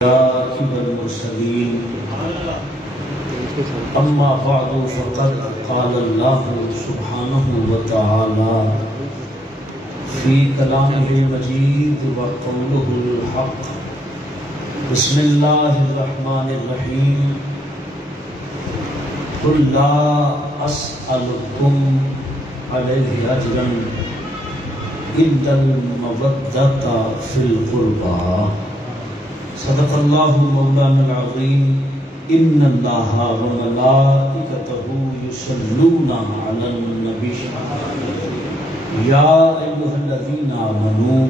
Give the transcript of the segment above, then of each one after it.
المرسلين أما بعد فقد قال الله سبحانه وتعالى في كلامه المجيد وقوله الحق بسم الله الرحمن الرحيم قل لا أسألكم عليه أجرا إلا المودة في القربى صدق الله مولانا العظيم ان الله وملائكته يصلون على النبي يا ايها الذين امنوا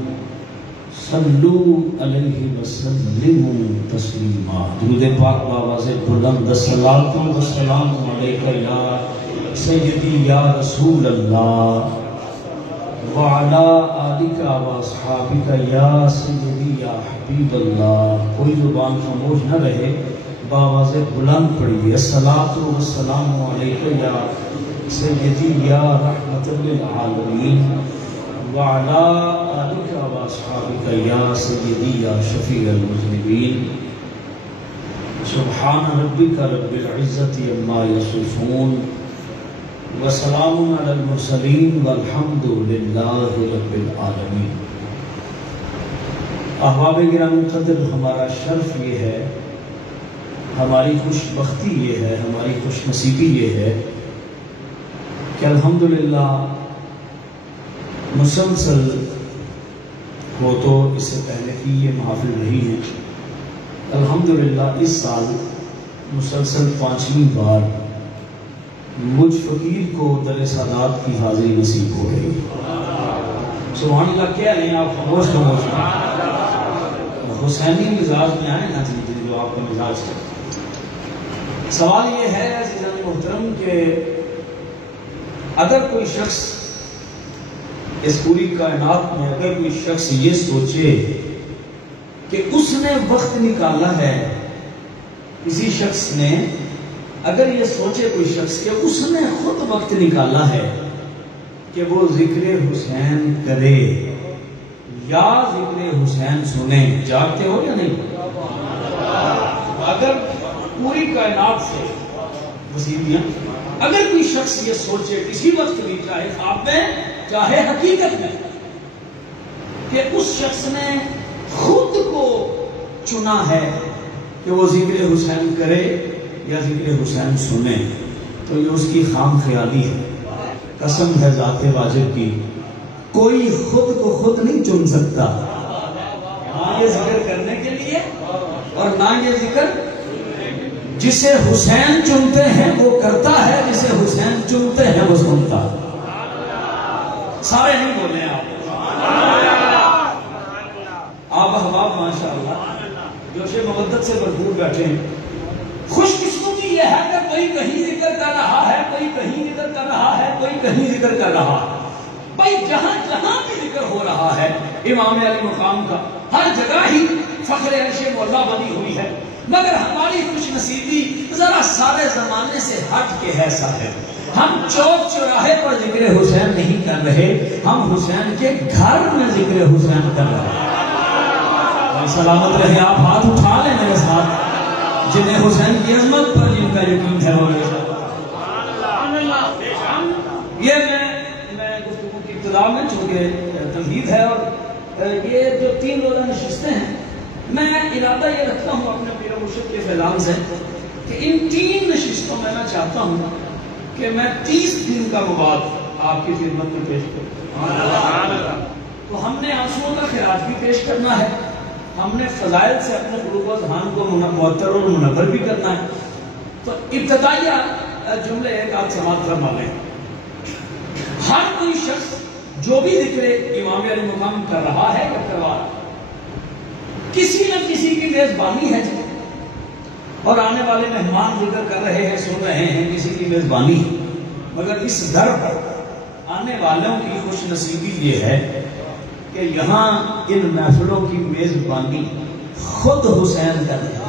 صلوا عليه وسلموا تسليما درود پاک باواز بلند الصلاۃ والسلام علیک یا سیدی یا رسول اللہ وعلا آلک و اصحابک یا سیدی یا حبیب اللہ. کوئی زبان خاموش نہ رہے، باواز بلند پڑھیے الصلاۃ والسلام علیک یا سیدی یا رحمت للعالمین وعلا آلک و اصحابک یا سیدی یا شفیع المذنبین. سبحان ربک رب العزت عما یصفون وسلام علی المرسلین والحمد للہ رب العالمین. احباب گرامی قدر، ہمارا شرف یہ ہے، ہماری خوش بختی یہ ہے، ہماری خوش نصیبی یہ ہے کہ الحمدللہ مسلسل وہ تو اس سے پہلے کی یہ محافل رہی ہے، الحمدللہ اس سال مسلسل 5ویں بار مجھ فقیر کو در سادات کی حاضری نصیب ہو گئی. سبحان اللہ. کیا نہیں آپ خاموش حسینی مزاج میں آئے نا جو آپ کا مزاج ہے. سوال یہ ہے عزیزان محترم کہ اگر کوئی شخص اس پوری کائنات میں اگر کوئی شخص یہ سوچے کہ اس نے وقت نکالا ہے، کسی شخص نے اگر یہ سوچے کوئی شخص کہ اس نے خود وقت نکالا ہے کہ وہ ذکر حسین کرے یا ذکر حسین سنے، جانتے ہو یا نہیں؟ اگر پوری کائنات سے وسیلیاں اگر کوئی شخص یہ سوچے کسی وقت بھی، چاہے خواب میں چاہے حقیقت میں، کہ اس شخص نے خود کو چنا ہے کہ وہ ذکر حسین کرے یا ذکر حسین سنے، تو یہ اس کی خام خیالی ہے. قسم ہے ذات واجب کی، کوئی خود کو خود نہیں چن سکتا، نہ یہ ذکر کرنے کے لیے اور نہ یہ ذکر. جسے حسین چنتے ہیں وہ کرتا ہے، جسے حسین چنتے ہیں وہ سنتا. سارے نہیں بولے آپ احباب ماشاءاللہ جوش مودت سے بھرپور بیٹھے ہیں. خوش قسمتی یہ ہے کہ کوئی کہیں ذکر کر رہا ہے، کوئی کہیں ذکر کر رہا ہے، کوئی کہیں ذکر کر رہا ہے. بھائی جہاں جہاں بھی ذکر ہو رہا ہے امام علی مقام کا، ہر جگہ ہی فخر عرش مولا بنی ہوئی ہے. مگر ہماری خوش نصیبی ذرا سارے زمانے سے ہٹ کے ایسا ہے، ہم چوک چوراہے پر ذکر حسین نہیں کر رہے، ہم حسین کے گھر میں ذکر حسین کر رہے ہیں. سلامت رہے آپ، ہاتھ اٹھا لیں میرے ساتھ جنہیں حسین کی عظمت پر جن کا یقین ہے وہ میرے ساتھ. یہ میں گفتگو کی ابتدا میں چونکہ تمہید ہے اور یہ جو 3 روزہ نشستیں ہیں، میں ارادہ یہ رکھتا ہوں اپنے پیر مرشد کے فیضان سے کہ ان 3 نشستوں میں چاہتا ہوں کہ میں 30 دن کا مواد آپ کی خدمت میں پیش کروں. تو ہم نے آنسوؤں کا خراج بھی پیش کرنا ہے، ہم نے فضائل سے اپنے قلوب و ذہان کو معطر اور منور بھی کرنا ہے. تو ابتدائیہ جملے ایک آدھ سماعت فرما لیں. ہر کوئی شخص جو بھی ذکر امام علی مقام کر رہا ہے یا کروا رہا ہے، کسی نہ کسی کی میزبانی ہے جی، اور آنے والے مہمان ذکر کر رہے ہیں، سن رہے ہیں، کسی کی میزبانی. مگر اس در پر آنے والوں کی خوش نصیبی یہ ہے کہ یہاں ان محفلوں کی میزبانی خود حسین کر رہے ہیں.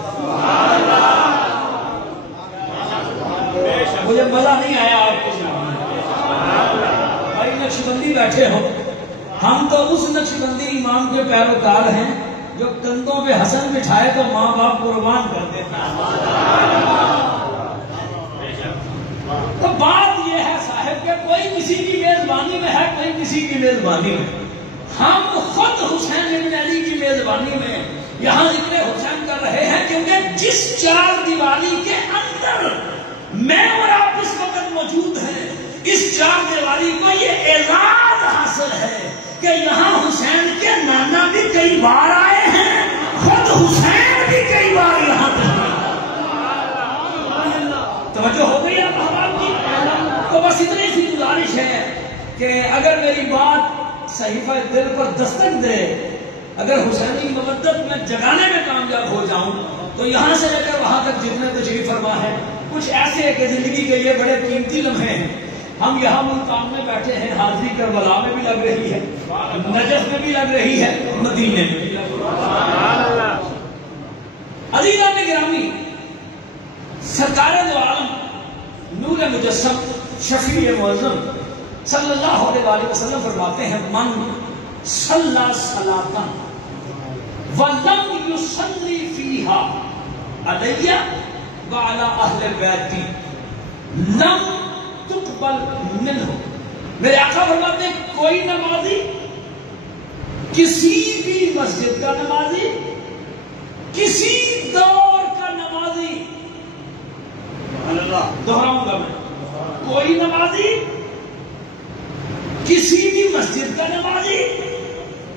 مجھے مزہ نہیں آیا آپ کو سنانے. بھائی نقشبندی بیٹھے ہو، ہم تو اس نقشبندی امام کے پیروکار ہیں جو کندھوں پہ حسن بٹھائے تو ماں باپ قربان کر دیتا ہے۔ تو بات یہ ہے صاحب کہ کوئی کسی کی میزبانی میں ہے، کوئی کسی کی میزبانی میں، ہم خود حسین بن علی کی میزبانی میں یہاں ذکر حسین کر رہے ہیں، کیونکہ جس چار دیواری کے اندر میں اور آپ اس وقت موجود ہیں، اس چار دیواری کو یہ اعزاز حاصل ہے کہ یہاں حسین کے نانا بھی کئی بار آئے ہیں، خود حسین بھی کئی بار یہاں تشریف۔ توجہ ہو گئی آپ حوال کی؟ تو بس اتنی سی گزارش ہے کہ اگر میری بات صحیفہ دل پر دستک دے، اگر حسینی مودت میں جگانے میں کامیاب ہو جاؤں تو یہاں سے لے کر وہاں تک جتنے تشریف فرما ہے، کچھ ایسے کہ زندگی کے لیے بڑے قیمتی لمحے ہیں۔ ہم یہاں ملتان میں بیٹھے ہیں، حاضری کربلا میں بھی لگ رہی ہے، نجف میں بھی لگ رہی ہے، مدینے میں بھی لگ رہی ہے۔ عزیزان گرامی، سرکار دو عالم نور مجسم شفیع معظم صلی اللہ علیہ وسلم فرماتے ہیں، من صلی صلاۃ ولم یصلی فیہا علی وعلی اہل بیتی لم تقبل منہ۔ میرے آقا فرماتے ہیں کوئی نمازی، کسی بھی مسجد کا نمازی، کسی دور کا نمازی، دہراؤں گا میں، کوئی نمازی، کسی بھی مسجد کا نمازی،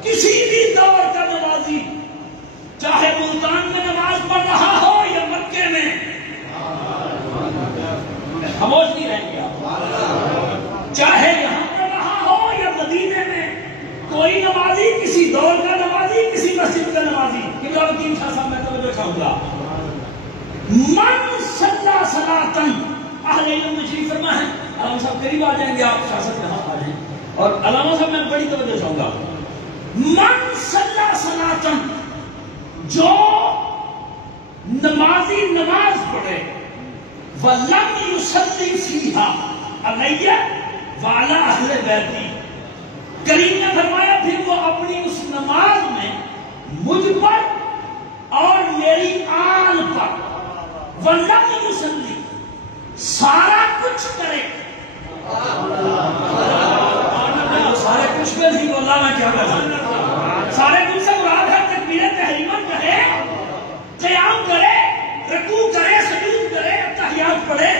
کسی بھی دور کا نمازی، چاہے ملتان میں نماز پڑھ رہا ہو یا مکے میں، خاموش نہیں رہیں گے آپ، چاہے یہاں پڑھ رہا ہو یا مدینے میں، کوئی نمازی، کسی دور کا نمازی، کسی مسجد کا نمازی، قبلہ وکیل شاہ صاحب میں توجہ چاہوں گا، من صلی صلاۃ، اہل علم تشریف فرما ہے، علامہ صاحب قریب آ جائیں گے، آپ شاہ صاحب یہاں آ جائیں، اور علامہ صاحب میں بڑی توجہ چاہوں گا، من صلی صلاۃ، جو نمازی نماز پڑھے، وَلَمْ يُصَلِّ فِيهَا عَلَيَّ وَعَلَىٰ أَهْلِ بَيْتِي، کریم نے فرمایا پھر وہ اپنی اس نماز میں مجھ پر اور میری آل پر وَلَمْ يُصَلِّ، سارا کچھ کرے، سارے کچھ میں نہیں بولا میں کیا بتا، سارے کچھ سے مراد ہے تکبیر تحریمہ کہے، قیام کرے، رکوع کرے، سجود کرے، تحیات پڑھے،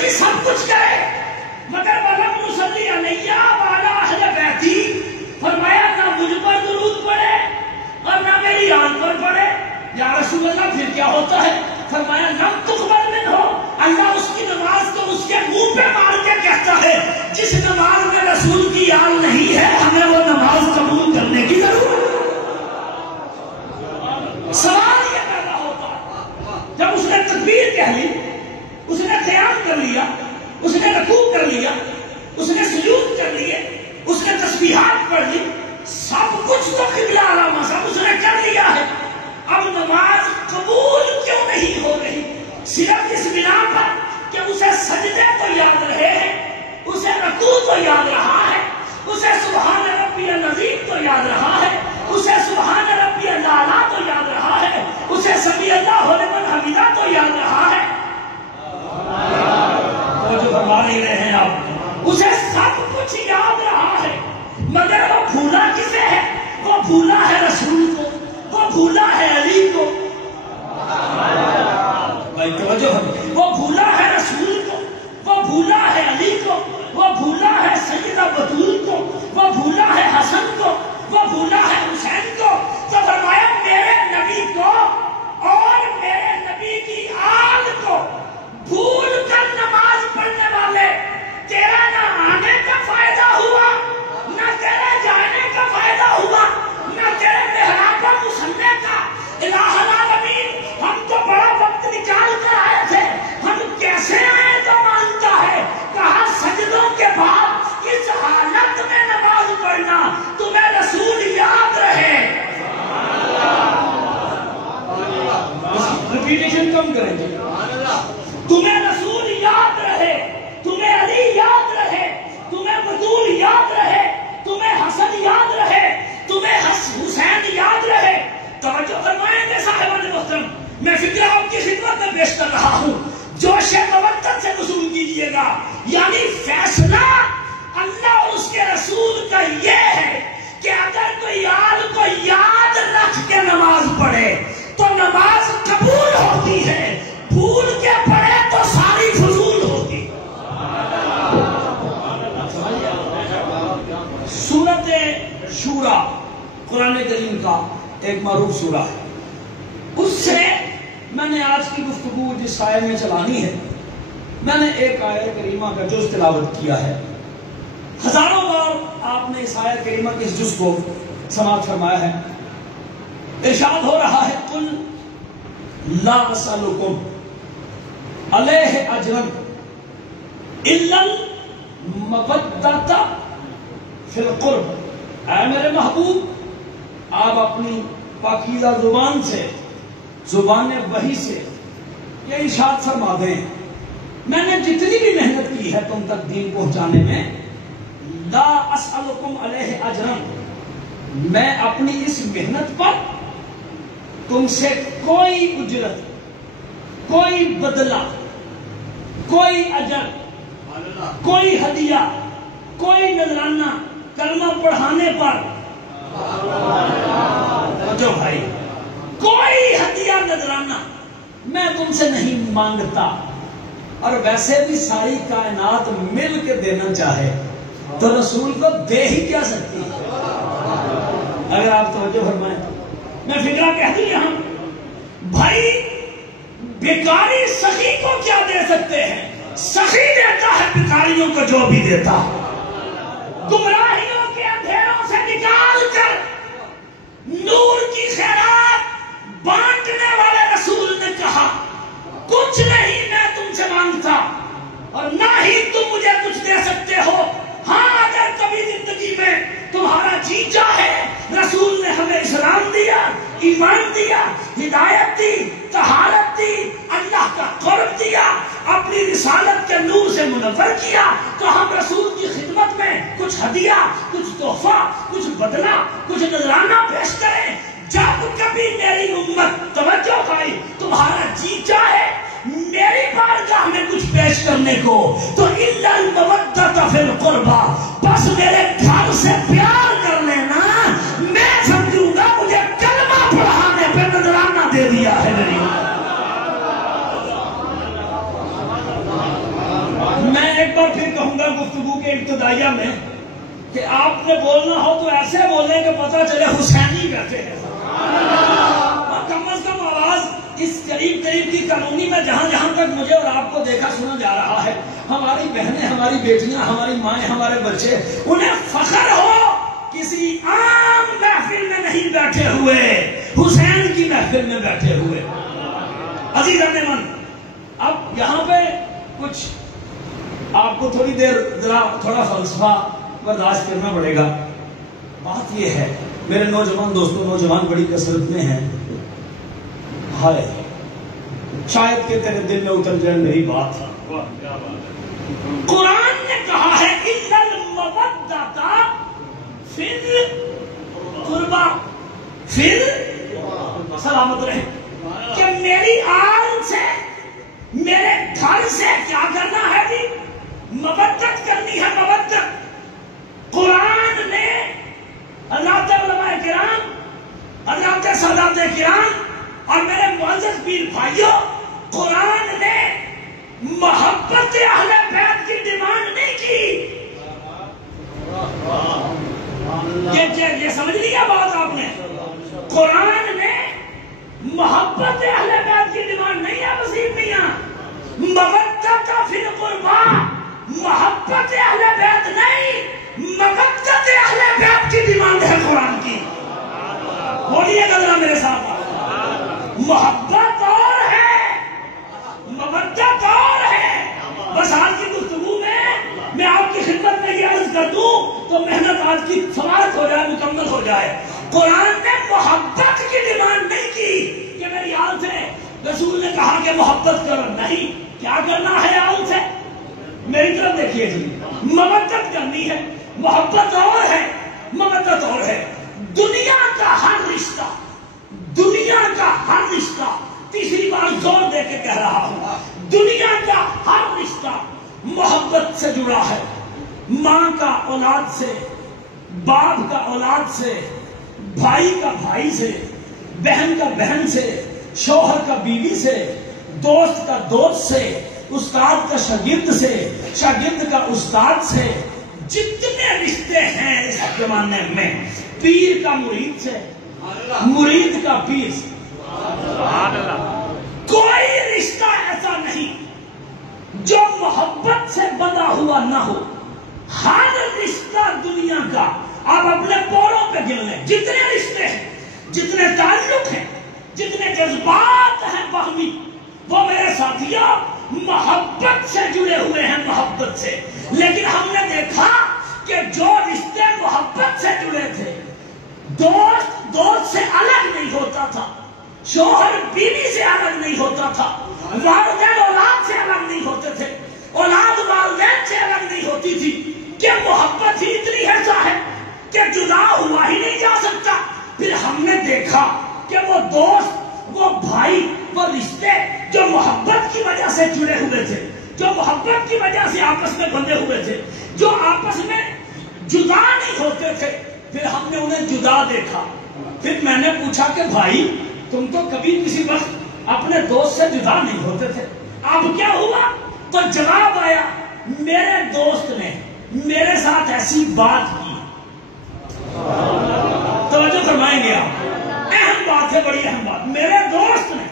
جی سب کچھ کرے، مگر وَلَمْ يُصَلِّ عَلَيَّ وَعَلَىٰ أَهْلِ بَيْتِي، فرمایا نہ مجھ پر درود پڑھے اور نہ میری آل پر پڑھے۔ یا رسول اللہ پھر کیا ہوتا ہے؟ فرمایا لم تقبل منہ، اللہ اس کی نماز کو اس کے منہ پہ مار کے کہتا ہے جس نماز میں رسول کی آل نہیں ہے ہمیں وہ نماز قبول کرنے کی ضرورت ہے۔ سوال یہ پیدا ہوتا جب اس نے تکبیر کہہ لی، اس نے قیام کر لیا، اس نے رکوع کر لیا، اس نے سجود کر لیے، اس نے تسبیحات پڑھ لی، سب کچھ تو قبلہ علامہ صاحب اس نے کر لیا ہے، اب نماز قبول کیوں نہیں ہو رہی؟ صرف اس بنا پر کہ اسے سجدے تو یاد رہے ہیں، اسے رکوع تو یاد رہا ہے، اسے سبحان ربی العظیم تو یاد رہا ہے، اسے سبحان ربی الاعلیٰ تو یاد رہا ہے، اسے سمی اللہ لمن حمیدہ تو یاد رہا ہے، تو جو فرما نہیں رہے ہیں آپ، اسے سب کچھ یاد رہا ہے، مگر وہ بھولا کسے ہے؟ وہ بھولا ہے رسول کو، وہ بھولا ہے علی کو، وہ بھولا ہے رسول کو، وہ بھولا ہے علی کو، وہ بھولا ہے سیدہ بطول کو، وہ بھولا ہے حسن کو، وہ بھولا ہے حسین کو، تو فرمایا میرے نبی کو اور میرے نبی کی آل کو بھول کر نماز پڑھنے والے، تیرا نہ آنے کا فائدہ ہوا، نہ تیرے جانے کا فائدہ ہوا، نہ تیرے محراب پر مسلنے کا۔ الہ العالمین، ہم تو بڑا وقت نکال کر آئے تھے، ہم کیسے آئے تو مانتا ہے، کہا سجدوں کے بعد اس حالت میں نماز پڑھنا تمہیں رسول یاد رہے۔ ریپیٹیشن کم کریں گے، تمہیں رسول یاد رہے، تمہیں علی یاد رہے، تمہیں بطول یاد رہے، تمہیں حسن یاد رہے، تمہیں حسین یاد رہے، تو توجہ فرمائیں گے صاحبان محترم، میں فکرہ آپ کی خدمت میں پیش کر رہا ہوں، جوش مودت سے وصول کیجئے گا، یعنی فیصلہ اللہ اور اس کے رسول کا یہ ہے کہ اگر کوئی یاد کو یاد رکھ کے نماز پڑھے تو نماز قبول ہوتی ہے، بھول کے پڑھے تو ساری فضول ہوتی۔ سورۃ شورى قرآن کریم کا ایک معروف سورہ ہے، اس سے میں نے آج کی گفتگو جس آیے میں چلانی ہے، میں نے ایک آیہ کریمہ کا جز تلاوت کیا ہے، ہزاروں بار آپ نے اس آیہ کریمہ کے اس جز کو سماعت فرمایا ہے۔ ارشاد ہو رہا ہے قل لا اسألکم علیہ اجرا الا المودۃ فی القرب، اے میرے محبوب آپ اپنی پاکیزہ زبان سے، زبان وحی سے یہ ارشاد فرما دیں، میں نے جتنی بھی محنت کی ہے تم تک دین پہنچانے میں، لا اسألکم علیہ اجرا، میں اپنی اس محنت پر تم سے کوئی اجرت، کوئی بدلہ، کوئی اجر، کوئی ہدیہ، کوئی نذرانہ کلمہ پڑھانے پر، جو بھائی کوئی ہدیہ نذرانہ میں تم سے نہیں مانگتا، اور ویسے بھی ساری کائنات مل کے دینا چاہے تو رسول کو دے ہی کیا سکتی ہے؟ اگر آپ توجہ فرمائیں، میں فکرہ کہہ دوں یہاں، بھائی بھکاری سخی کو کیا دے سکتے ہیں؟ سخی دیتا ہے بھکاریوں کو جو بھی دیتا، گمراہیوں کے اندھیروں سے نکال کر نور کی خیرات بانٹنے والے رسول نے کہا کچھ نہیں میں تم سے مانگتا اور نہ ہی تم مجھے کچھ دے سکتے ہو، ہاں اگر کبھی زندگی میں تمہارا جی چاہے، رسول نے ہمیں اسلام دیا، ایمان دیا، ہدایت دی، طہارت دی، اللہ کا قرب دیا، اپنی رسالت کے نور سے منور کیا، تو ہم رسول کی خدمت میں کچھ ہدیہ، کچھ تحفہ، کچھ بدلہ، کچھ نذرانہ پیش کریں۔ جب کبھی میری امت توجہ پائی تمہارا جی چاہے میری بارگاہ میں کچھ پیش کرنے کو تو الا المودۃ فی القربى، بس میرے گھر سے پیار کر لینا، میں سمجھوں گا مجھے کلمہ پڑھانے پہ نذرانہ دے دیا ہے میری۔ میں ایک بار پھر کہوں گا گفتگو کے ابتدائیہ میں کہ آپ نے بولنا ہو تو ایسے بولیں کہ پتہ چلے حسینی بیٹھے ہیں، کم از کم آواز اس قریب کی کالونی میں جہاں جہاں تک مجھے اور آپ کو دیکھا سنا جا رہا ہے، ہماری بہنیں، ہماری بیٹیاں، ہماری مائیں، ہمارے بچے، انہیں فخر ہو کسی عام محفل میں نہیں بیٹھے ہوئے، حسین کی محفل میں بیٹھے ہوئے۔ عزیزان من، اب یہاں پہ کچھ آپ کو تھوڑی دیر تھوڑا فلسفہ برداشت کرنا پڑے گا۔ بات یہ ہے میرے نوجوان دوستوں، نوجوان بڑی کثرت میں ہیں، ہائے شاید کہ تیرے دل میں اتر جائے میری بات۔ قرآن نے کہا ہے اِنَّ الْمَوَدَّةَ فِي الْقُرْبَى، پھر سلامت رہے کہ میری آل سے، میرے گھر سے کیا کرنا ہے جی؟ مودت کرنی ہے، مودت۔ قرآن نے حضرات علماء کرام، حضرات سادات کرام اور میرے معزز پیر بھائیوں، قرآن نے محبت اہل بیت کی ڈیمانڈ نہیں کی۔ یہ سمجھ لیا بات آپ نے؟ قرآن نے محبت اہل بیت کی ڈیمانڈ نہیں ہے وسیم میاں، مودت فی القربى، محبت اہل بیت نہیں، مودت اہل بیت کی ڈیمانڈ ہے قرآن کی۔ بولیے گا میرے ساتھ، محبت اور ہے، مودت اور ہے۔ بس آج کی گفتگو میں آپ کی خدمت میں یہ عرض کر دوں تو محنت آج کی سماعت ہو جائے، مکمل ہو جائے۔ قرآن نے محبت کی ڈیمانڈ نہیں کی کہ میری آل سے رسول نے کہا کہ محبت کرو، نہیں، کیا کرنا ہے آل سے؟ میری طرف دیکھیے جی، مودت کرنی ہے، محبت اور ہے، مودت اور ہے۔ دنیا کا ہر رشتہ، دنیا کا ہر رشتہ، تیسری بار زور دے کے کہہ رہا ہوں، دنیا کا ہر رشتہ محبت سے جڑا ہے. ماں کا اولاد سے، باپ کا اولاد سے، بھائی کا بھائی سے، بہن کا بہن سے، شوہر کا بیوی سے، دوست کا دوست سے، استاد کا شاگرد سے، شاگرد کا استاد سے. جتنے رشتے ہیں اس زمانے میں، پیر کا مرید سے، مرید کا پیر سے، کوئی رشتہ ایسا نہیں جو محبت سے بنا ہوا نہ ہو. ہر رشتہ دنیا کا آپ اپنے پوروں پہ گن لیں، جتنے رشتے ہیں، جتنے تعلق ہیں، جتنے جذبات ہیں باہمی، وہ میرے ساتھیوں محبت سے جڑے ہوئے ہیں، محبت سے. لیکن ہم نے دیکھا کہ جو رشتے محبت سے جڑے تھے، دوست دوست سے الگ نہیں ہوتا تھا، شوہر بیوی سے الگ نہیں ہوتا تھا، والدین اولاد سے الگ نہیں ہوتے تھے، اولاد والدین سے الگ نہیں ہوتی تھی، کہ محبت ہی اتنی ایسا ہے کہ جدا ہوا ہی نہیں جا سکتا. پھر ہم نے دیکھا کہ وہ دوست، وہ بھائی، وہ رشتے جو محبت کی وجہ سے جڑے ہوئے تھے، جو محبت کی وجہ سے آپس میں بندھے ہوئے تھے، جو آپس میں جدا نہیں ہوتے تھے، پھر ہم نے انہیں جدا دیکھا. پھر میں نے پوچھا کہ بھائی تم تو کبھی کسی وقت اپنے دوست سے جدا نہیں ہوتے تھے، اب کیا ہوا؟ تو جواب آیا، میرے دوست نے میرے ساتھ ایسی بات کی. توجہ فرمائیں گے آپ، اہم بات ہے، بڑی اہم بات. میرے دوست نے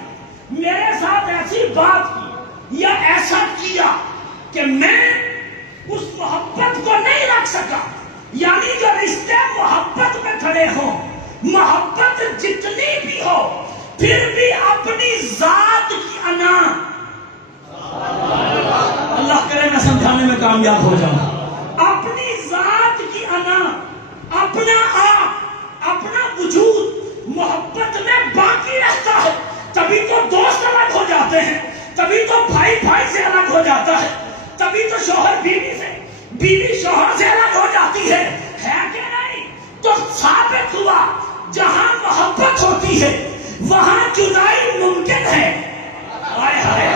میرے ساتھ ایسی بات کی یا ایسا کیا کہ میں اس محبت کو نہیں رکھ سکا. یعنی جو رشتے محبت میں کھڑے ہوں، محبت جتنی بھی ہو، پھر بھی اپنی ذات کی انا، اللہ کرے میں سمجھانے میں کامیاب ہو جاؤں، اپنی ذات کی انا، اپنا آپ، اپنا وجود محبت میں باقی رہتا ہے. تبھی تو دوست الگ ہو جاتے ہیں، تبھی تو بھائی بھائی سے الگ ہو جاتا ہے، تبھی تو شوہر بیوی سے، بیوی شوہر سے الگ ہو جاتی ہے کہ نہیں؟ تو ثابت ہوا جہاں محبت ہوتی ہے وہاں جدائی ممکن ہے. آئے ہائے،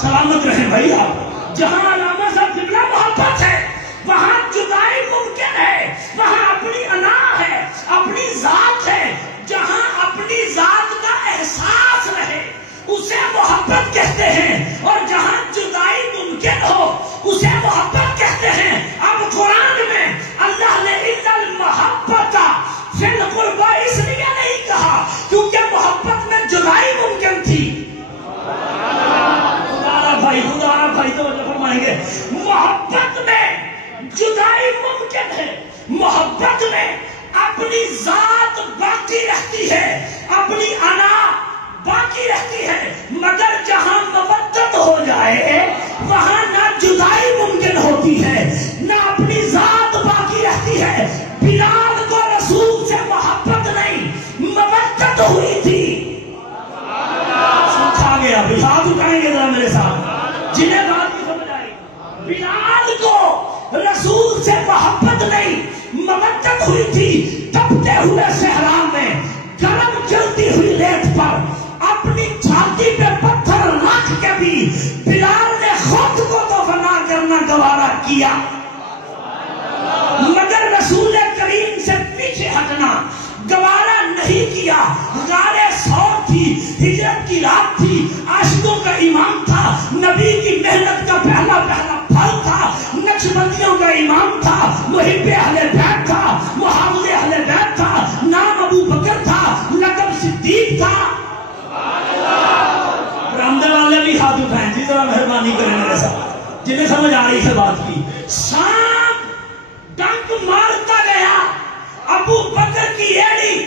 سلامت رہیں بھائی آپ. جہاں علامہ صاحب قبلہ محبت ہے وہاں جدائی ممکن ہے، وہاں اپنی انا ہے، اپنی ذات ہے. جہاں اپنی ذات کا احساس رہے اسے محبت کہتے ہیں، اور جہاں جدائی ممکن ہو اسے محبت کہتے ہیں. اب قرآن میں اللہ نے اِنَّ الْمَحَبَّةَ فِي الْقُرْبَى اس لیے نہیں کہا کیونکہ محبت میں جدائی ممکن تھی. خدا بھائی تو فرمائیں گے، محبت میں جدائی ممکن ہے، محبت میں اپنی ذات باقی رہتی ہے، اپنی انا باقی رہتی ہے. مگر جہاں مودت ہو جائے وہاں نہ جدائی ممکن ہوتی ہے، نہ اپنی ذات باقی رہتی ہے. بلال کو رسول سے محبت نہیں، مودت ہوئی تھی. سمجھا گیا؟ ہاتھ اٹھائیں گے ذرا میرے ساتھ جنہیں بات کی سمجھ آئی. بلال کو رسول سے محبت نہیں، مودت ہوئی تھی. تپتے ہوئے صحرا میں، گرم جلتی ہوئی ریت پر اپنی چھاتی پہ پتھر رکھ کے بھی بلال نے خود کو تو فنا کرنا گوارا کیا، مگر رسول کریم سے پیچھے ہٹنا گوارا نہیں کیا. غار ثور تھی، ہجرت کی رات تھی، عاشقوں کا امام تھا، نبی کی محنت کا پہلا پھل تھا، نقشبندیوں کا امام تھا، محب اہل بیت تھا، محافظ اہل بیت تھا، نام ابو بکر تھا، لقب صدیق تھا. برآمدہ والے بھی ہاتھ اٹھائیں جی ذرا مہربانی کریں میرے ساتھ جنہیں سمجھ آ رہی ہے بات کی. سانپ ڈنک مارتا گیا ابو بکر کی ایڑی.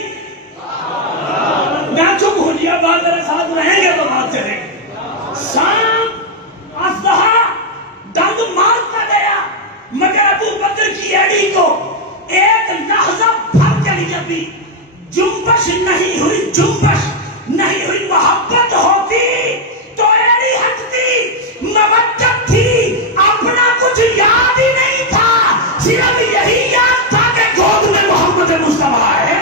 میں چپ ہو لیا، بات میرے ساتھ رہیں گے تو بات چلے گی. سانپ اژدہا ڈنک مارتا گیا مگر ابو بکر کی ایڑی کو ایک لحظہ بھر کے لیے بھی جنبش نہیں ہوئی، جنبش نہیں ہوئی. محبت ہوتی تو ایڑی ہٹتی، مودت تھی، اپنا کچھ یاد ہی نہیں تھا، صرف یہی یاد تھا کہ گود میں محمد مصطفیٰ ہے.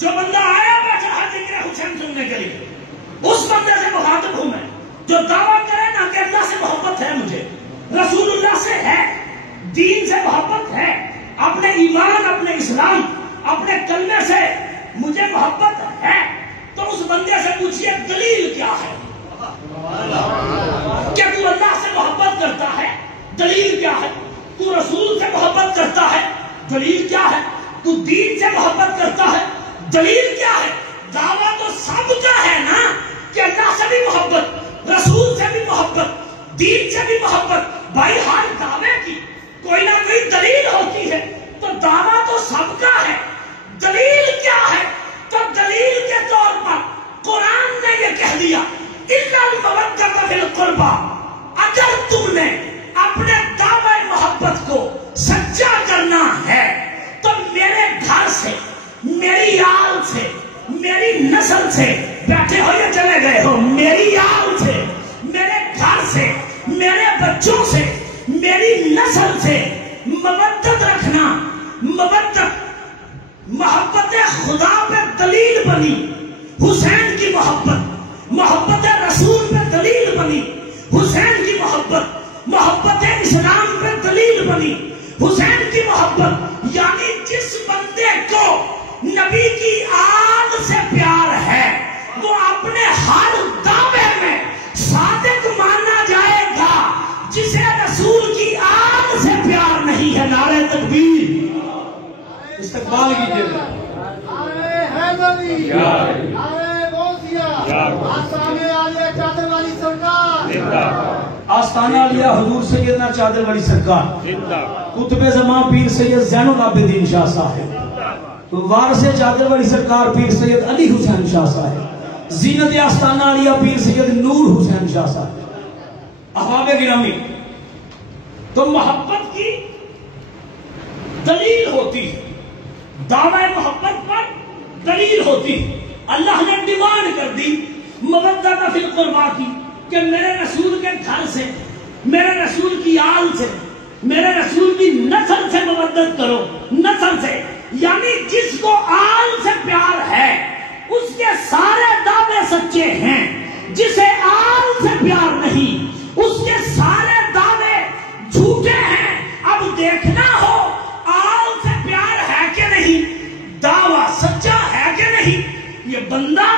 جو بندہ آیا بیٹھا ہے ذکر حسین سننے کے لیے، اس بندے سے مخاطب ہوں میں جو دعویٰ کرے نا کہ اللہ سے محبت ہے، مجھے رسول اللہ سے ہے، دین سے محبت ہے، اپنے ایمان، اپنے اسلام، اپنے کلمے سے مجھے محبت ہے، تو اس بندے سے پوچھئے دلیل کیا ہے؟ کیا تو اللہ سے محبت کرتا ہے؟ دلیل کیا ہے؟ تو رسول سے محبت کرتا ہے؟ دلیل کیا ہے؟ تو دین سے محبت کرتا ہے؟ دلیل کیا ہے؟ دعویٰ تو سب کا ہے نا کہ اللہ سے بھی محبت، رسول سے بھی محبت، دین سے بھی محبت۔ بھائی ہر دعوے کی کوئی نہ کوئی دلیل ہوتی ہے، تو دعویٰ تو سب کا ہے، دلیل کیا ہے؟ تو دلیل کے طور پر قرآن نے یہ کہہ دیا اِلَّا الْمَوَدَّةَ فِي الْقُرْبَى، اگر تم نے اپنے دعوی محبت کو سچا کرنا ہے تو میرے گھر سے، میری آل سے، میری نسل سے، بیٹھے ہو یا چلے گئے ہو، میری آل سے، میرے گھر سے، میرے بچوں سے، میری نسل سے مودت رکھنا۔ محبت خدا پہ دلیل بنی حسین کی محبت، محبت رسول پہ دلیل بنی حسین کی محبت اسلام پہ دلیل بنی حسین کی محبت۔ یعنی جس بندے کو نبی کی آل سے پیار ہے وہ اپنے ہر دعوے میں صادق مانا جائے گا، جسے رسول کی آل سے پیار نہیں ہے۔ نعرہ تکبیر، استقبال کیجیے گا۔ آستانہ عالیہ حضور سیدنا چادر والی سرکار، قطب زمان پیر سید زین العابدین شاہ صاحب، وارث چادر والی سرکار پیر سید علی حسین شاہ صاحب، زینت آستانہ عالیہ پیر سید نور حسین شاہ صاحب۔ احباب گرامی، تو محبت کی دلیل ہوتی ہے، دعوی محبت پر دلیل ہوتی ہے۔ اللہ نے ڈیمانڈ کر دی مودۃ فی القربیٰ کی کہ میرے رسول کے گھر سے، میرے رسول کی آل سے، میرے رسول کی نسل سے مودت کرو، نسل سے، یعنی جس کو آل سے پیار ہے اس کے سارے دعوے سچے ہیں، جسے آل سے پیار نہیں اس کے سارے دعوے جھوٹے ہیں۔ اب دیکھنا ہو آل سے پیار ہے کہ نہیں، دعویٰ سچا ہے کہ نہیں، یہ بندہ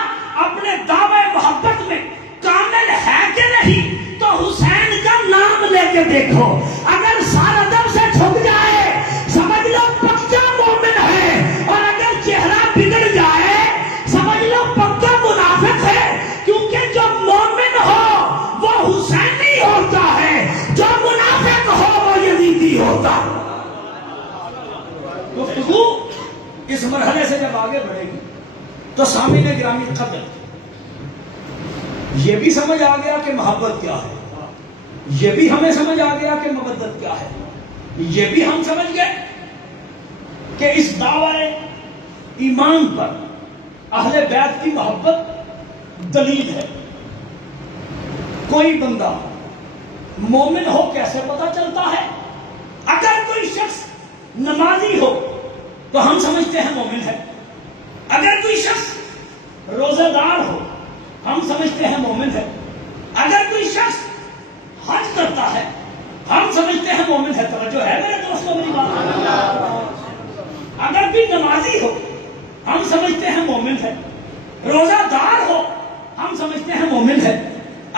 اپنے دعوی محبت میں کامل ہے کہ نہیں، تو حسین کا نام لے کے دیکھو، اگر سارا دم سے جھک جائے سمجھ لو پکا مومن ہے، اور اگر چہرہ بگڑ جائے سمجھ لو پکا منافق ہے، کیونکہ جو مومن ہو وہ حسینی ہوتا ہے، جو منافق ہو وہ یزیدی ہوتا۔ گفتگو اس مرحلے سے جب آگے بڑھے گی تو سامعین گرامی قدر یہ بھی سمجھ آ گیا کہ محبت کیا ہے، یہ بھی ہمیں سمجھ آ گیا کہ مودت کیا ہے، یہ بھی ہم سمجھ گئے کہ اس دعوی ایمان پر اہل بیت کی محبت دلیل ہے۔ کوئی بندہ مومن ہو کیسے پتا چلتا ہے؟ اگر کوئی شخص نمازی ہو تو ہم سمجھتے ہیں مومن ہے، اگر کوئی شخص روزہ دار ہو ہم سمجھتے ہیں مومن ہے، اگر کوئی شخص حج کرتا ہے ہم سمجھتے ہیں مومن ہے۔ توجہ ہے میرے دوستوں میری بات؟ اگر کوئی نمازی ہو ہم سمجھتے ہیں مومن ہے، روزہ دار ہو ہم سمجھتے ہیں مومن ہے،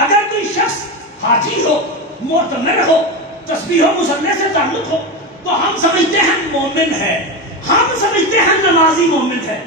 اگر کوئی شخص حاجی ہو، معتمر ہو، تسبیح و مصلی سے تعلق ہو تو ہم سمجھتے ہیں مومن ہے، ہم سمجھتے ہیں نمازی مومن ہے،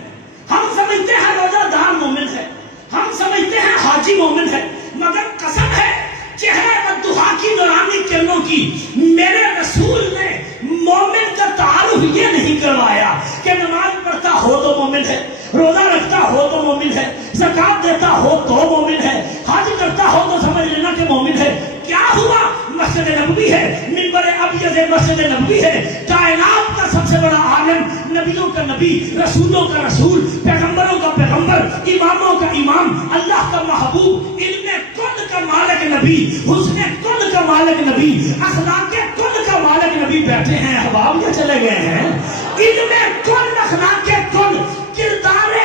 ہم سمجھتے ہیں روزہ دار مومن ہے، ہم سمجھتے ہیں حاجی مومن ہے۔ مگر قسم ہے چہرے والضحیٰ کی نورانی کرنوں کی، میرے رسول نے مومن کا تعارف یہ نہیں کروایا کہ نماز پڑھتا ہو تو مومن ہے، روزہ رکھتا ہو تو مومن ہے، زکات دیتا ہو تو مومن ہے، حج کرتا ہو تو سمجھ لینا کہ مومن ہے۔ کیا ہوا؟ مسجد نبوی ہے، منبر ابیض مسجد نبوی ہے، کائنات کا سب سے بڑا عالم، نبیوں کا نبی، رسولوں کا رسول، پیغمبروں کا پیغمبر، اماموں کا امام، اللہ کا محبوب، علم کل کا مالک نبی، حسن کل کا مالک نبی، اخلاق کل کا مالک نبی بیٹھے ہیں۔ احباب یہ چلے گئے ہیں، علم کل، اخلاق کل، کردار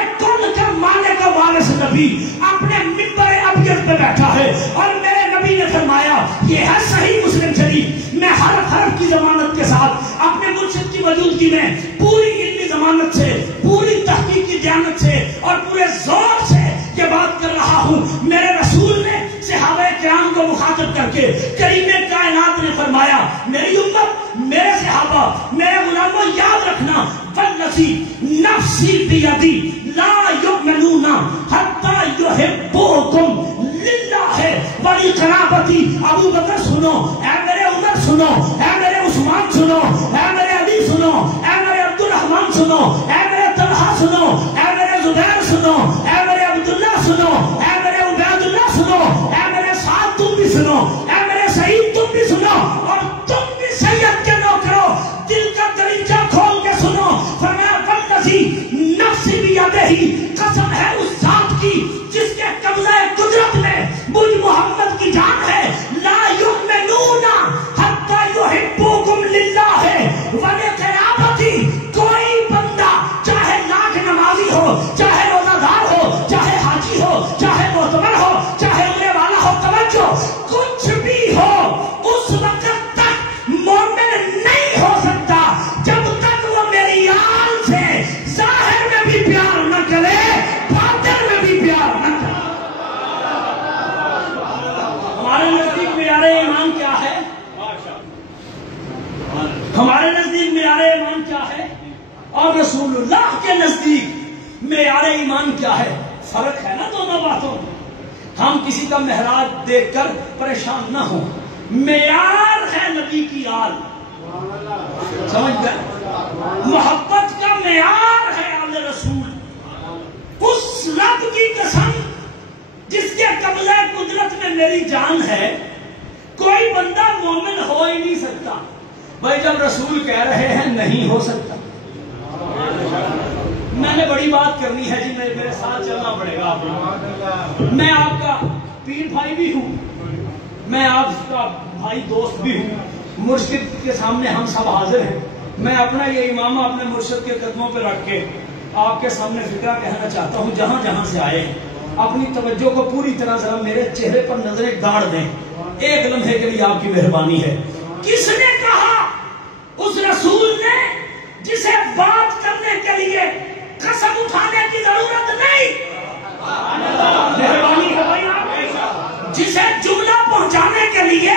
نبی اپنے منبر ابیض پہ بیٹھا ہے اور میرے نبی نے فرمایا، یہ ہے صحیح مسلم شریف، میں حرف حرف کی ضمانت کے ساتھ اپنے مرشد کی موجودگی میں پوری علمی ضمانت سے، پوری تحقیق کی دیانت سے اور پورے زور سے یہ بات کر رہا ہوں، میرے رسول نے صحابہ کرام کو مخاطب کر کے کریم کائنات نے فرمایا، میری امت، میرے صحابہ، میرے غلاموں، یاد رکھنا، والذی نفسی بیدی لا یؤمنون حتی یحبوکم للہ ولقرابتی۔ ابو بکر سنو، اے میرے عمر سنو، اے میرے عثمان سنو، اے میرے علی سنو، اے میرے عبد الرحمن سنو، اے میرے طلحہ سنو، اے میرے زبیر سنو، اے میرے عبداللہ سنو، اے میرے عبید اللہ سنو، اے میرے سعد تم بھی سنو، اے میرے سعید تم بھی سنو، اور تم بھی سید کے نوکرو دل کا دریچہ کھول کے سنو۔ فرمایا والذی نفسی بیدہ، قسم ہے اس ذات کی جس کے قبضہ قدرت میں مجھ محمد کی جان ہے، لا یؤمنون حتی یحبوکم للہ ولقرابتی۔ کوئی بندہ چاہے لاکھ نمازی ہو، چاہے روزہ دار ہو، چاہے حاجی ہو، چاہے معتبر ہو، چاہے امرے والا ہو، توجہ، کچھ بھی ہو، اس وقت تک مومن نہیں ہو سکتا جب تک وہ میری آل سے ظاہر میں بھی پیار نہ کرے، باطن میں بھی پیار نہ کرے۔ ہمارے نزدیک معیار ایمان کیا ہے؟ ہمارے نزدیک معیار ایمان کیا ہے اور رسول اللہ کے نزدیک معیار ایمان کیا ہے؟ فرق ہے نا دونوں باتوں میں۔ ہم کسی کا محراج دیکھ کر پریشان نہ ہوں، معیار ہے نبی کی آل، سمجھ گئے؟ محبت کا معیار ہے آل رسول۔ اس رب کی قسم جس کے قبضہ قدرت میں میری جان ہے، کوئی بندہ مومن ہو ہی نہیں سکتا۔ بھائی جب رسول کہہ رہے ہیں نہیں ہو سکتا، میں نے بڑی بات کرنی ہے جی، میرے ساتھ چلنا پڑے گا آپ کو۔ میں آپ کا پیر بھائی بھی ہوں، میں آپ کا بھائی دوست بھی ہوں، مرشد کے سامنے ہم سب حاضر ہیں۔ میں اپنا یہ امامہ اپنے مرشد کے قدموں پہ رکھ کے آپ کے سامنے فکرہ کہنا چاہتا ہوں، جہاں جہاں سے آئے ہیں اپنی توجہ کو پوری طرح ذرا میرے چہرے پر نظریں گاڑ دیں، ایک لمحے کے لیے آپ کی مہربانی ہے۔ کس نے کہا؟ اس رسول نے جسے بات کرنے کے لیے قسم اٹھانے کی ضرورت نہیں، مہربانی ہے بھائی آپ، جسے جملہ پہنچانے کے لیے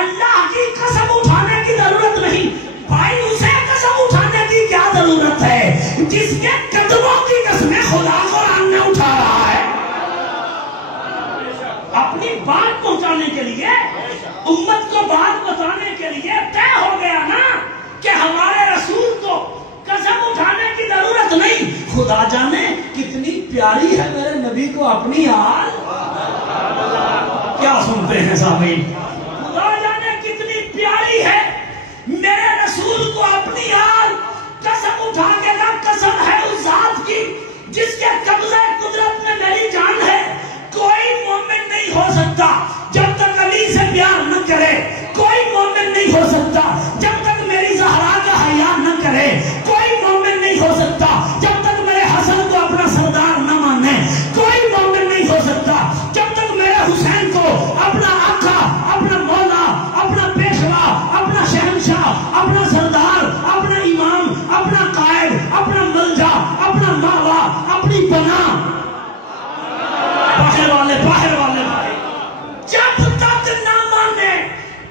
اللہ کی قسم اٹھانے کی ضرورت نہیں، بھائی اسے قسم اٹھانے کی کیا ضرورت ہے جس کے قدموں کی قسمیں خدا قرآن میں اٹھا رہا ہے۔ اپنی بات پہنچانے کے لیے، امت کو بات بتانے کے لیے طے ہو گیا نا کہ ہمارے رسول کو قسم اٹھانے کی ضرورت نہیں۔ خدا جانے کتنی پیاری ہے میرے نبی کو اپنی آل، کیا سنتے ہیں سامعین؟ خدا جانے کتنی پیاری ہے میرے رسول کو اپنی آل، قسم اٹھا کے نا، قسم ہے اس ذات کی جس کے قبضہ قدرت میں میری جان ہے، کوئی مومن نہیں ہو سکتا جب تک علی سے پیار نہ کرے، کوئی مومن نہیں ہو سکتا جب تک میری زہرا کا حیا نہ کرے، کوئی مومن نہیں ہو سکتا جب تک میرے حسن کو اپنا سردار نہ مانے، کوئی مومن نہیں ہو سکتا جب تک میرے حسین کو اپنا آقا، اپنا مولا، اپنا پیشوا، اپنا شہنشاہ، اپنا سردار، اپنا امام، اپنا قائد، اپنا ملجا، اپنا ماوا، اپنی پناہ، باہر والے بھائی، جب تک نہ مانے،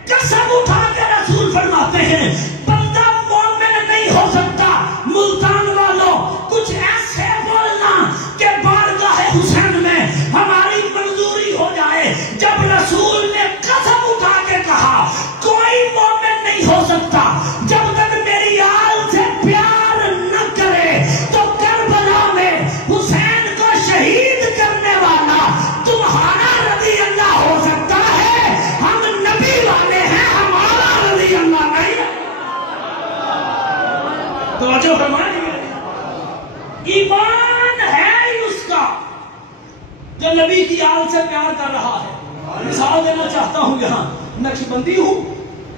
قسم اٹھا کے رسول فرماتے ہیں بندہ مومن نہیں ہو سکتا۔ ملتان والوں کچھ ایسے بولنا کہ بارگاہ حسین میں ہماری منظوری ہو جائے۔ جب رسول نے قسم اٹھا کے کہا کوئی مومن نہیں ہو سکتا جب تک میری آل سے پیار نہ کرے، تو کربلا میں حسین کو شہید کرنے والا تمہارا رضی اللہ ہو سکتا ہے، ہم نبی والے ہیں، ہمارا رضی اللہ نہیں ہے۔ توجہ فرمائیں، ایمان ہے اس کا جو نبی کی آل سے پیار کر رہا ہے۔ مثال دینا چاہتا ہوں، یہاں نقشبندی ہوں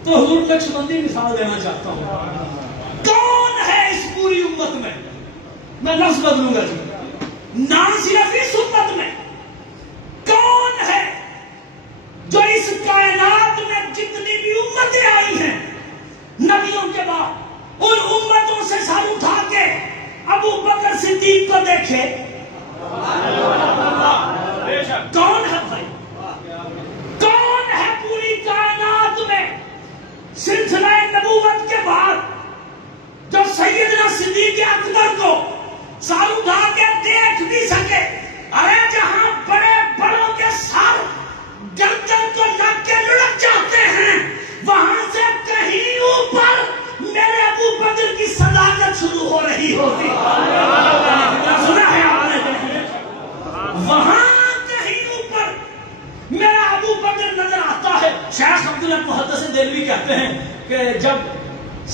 تو حضور نقشبندی مثال دینا چاہتا ہوں۔ کون ہے اس پوری امت میں لفظ بدلوں گا جی، نہ صرف اس امت میں وہاں کہیں اوپر میرا ابو بکر نظر آتا ہے. شیخ عبداللہ محدث دہلوی کہتے ہیں کہ جب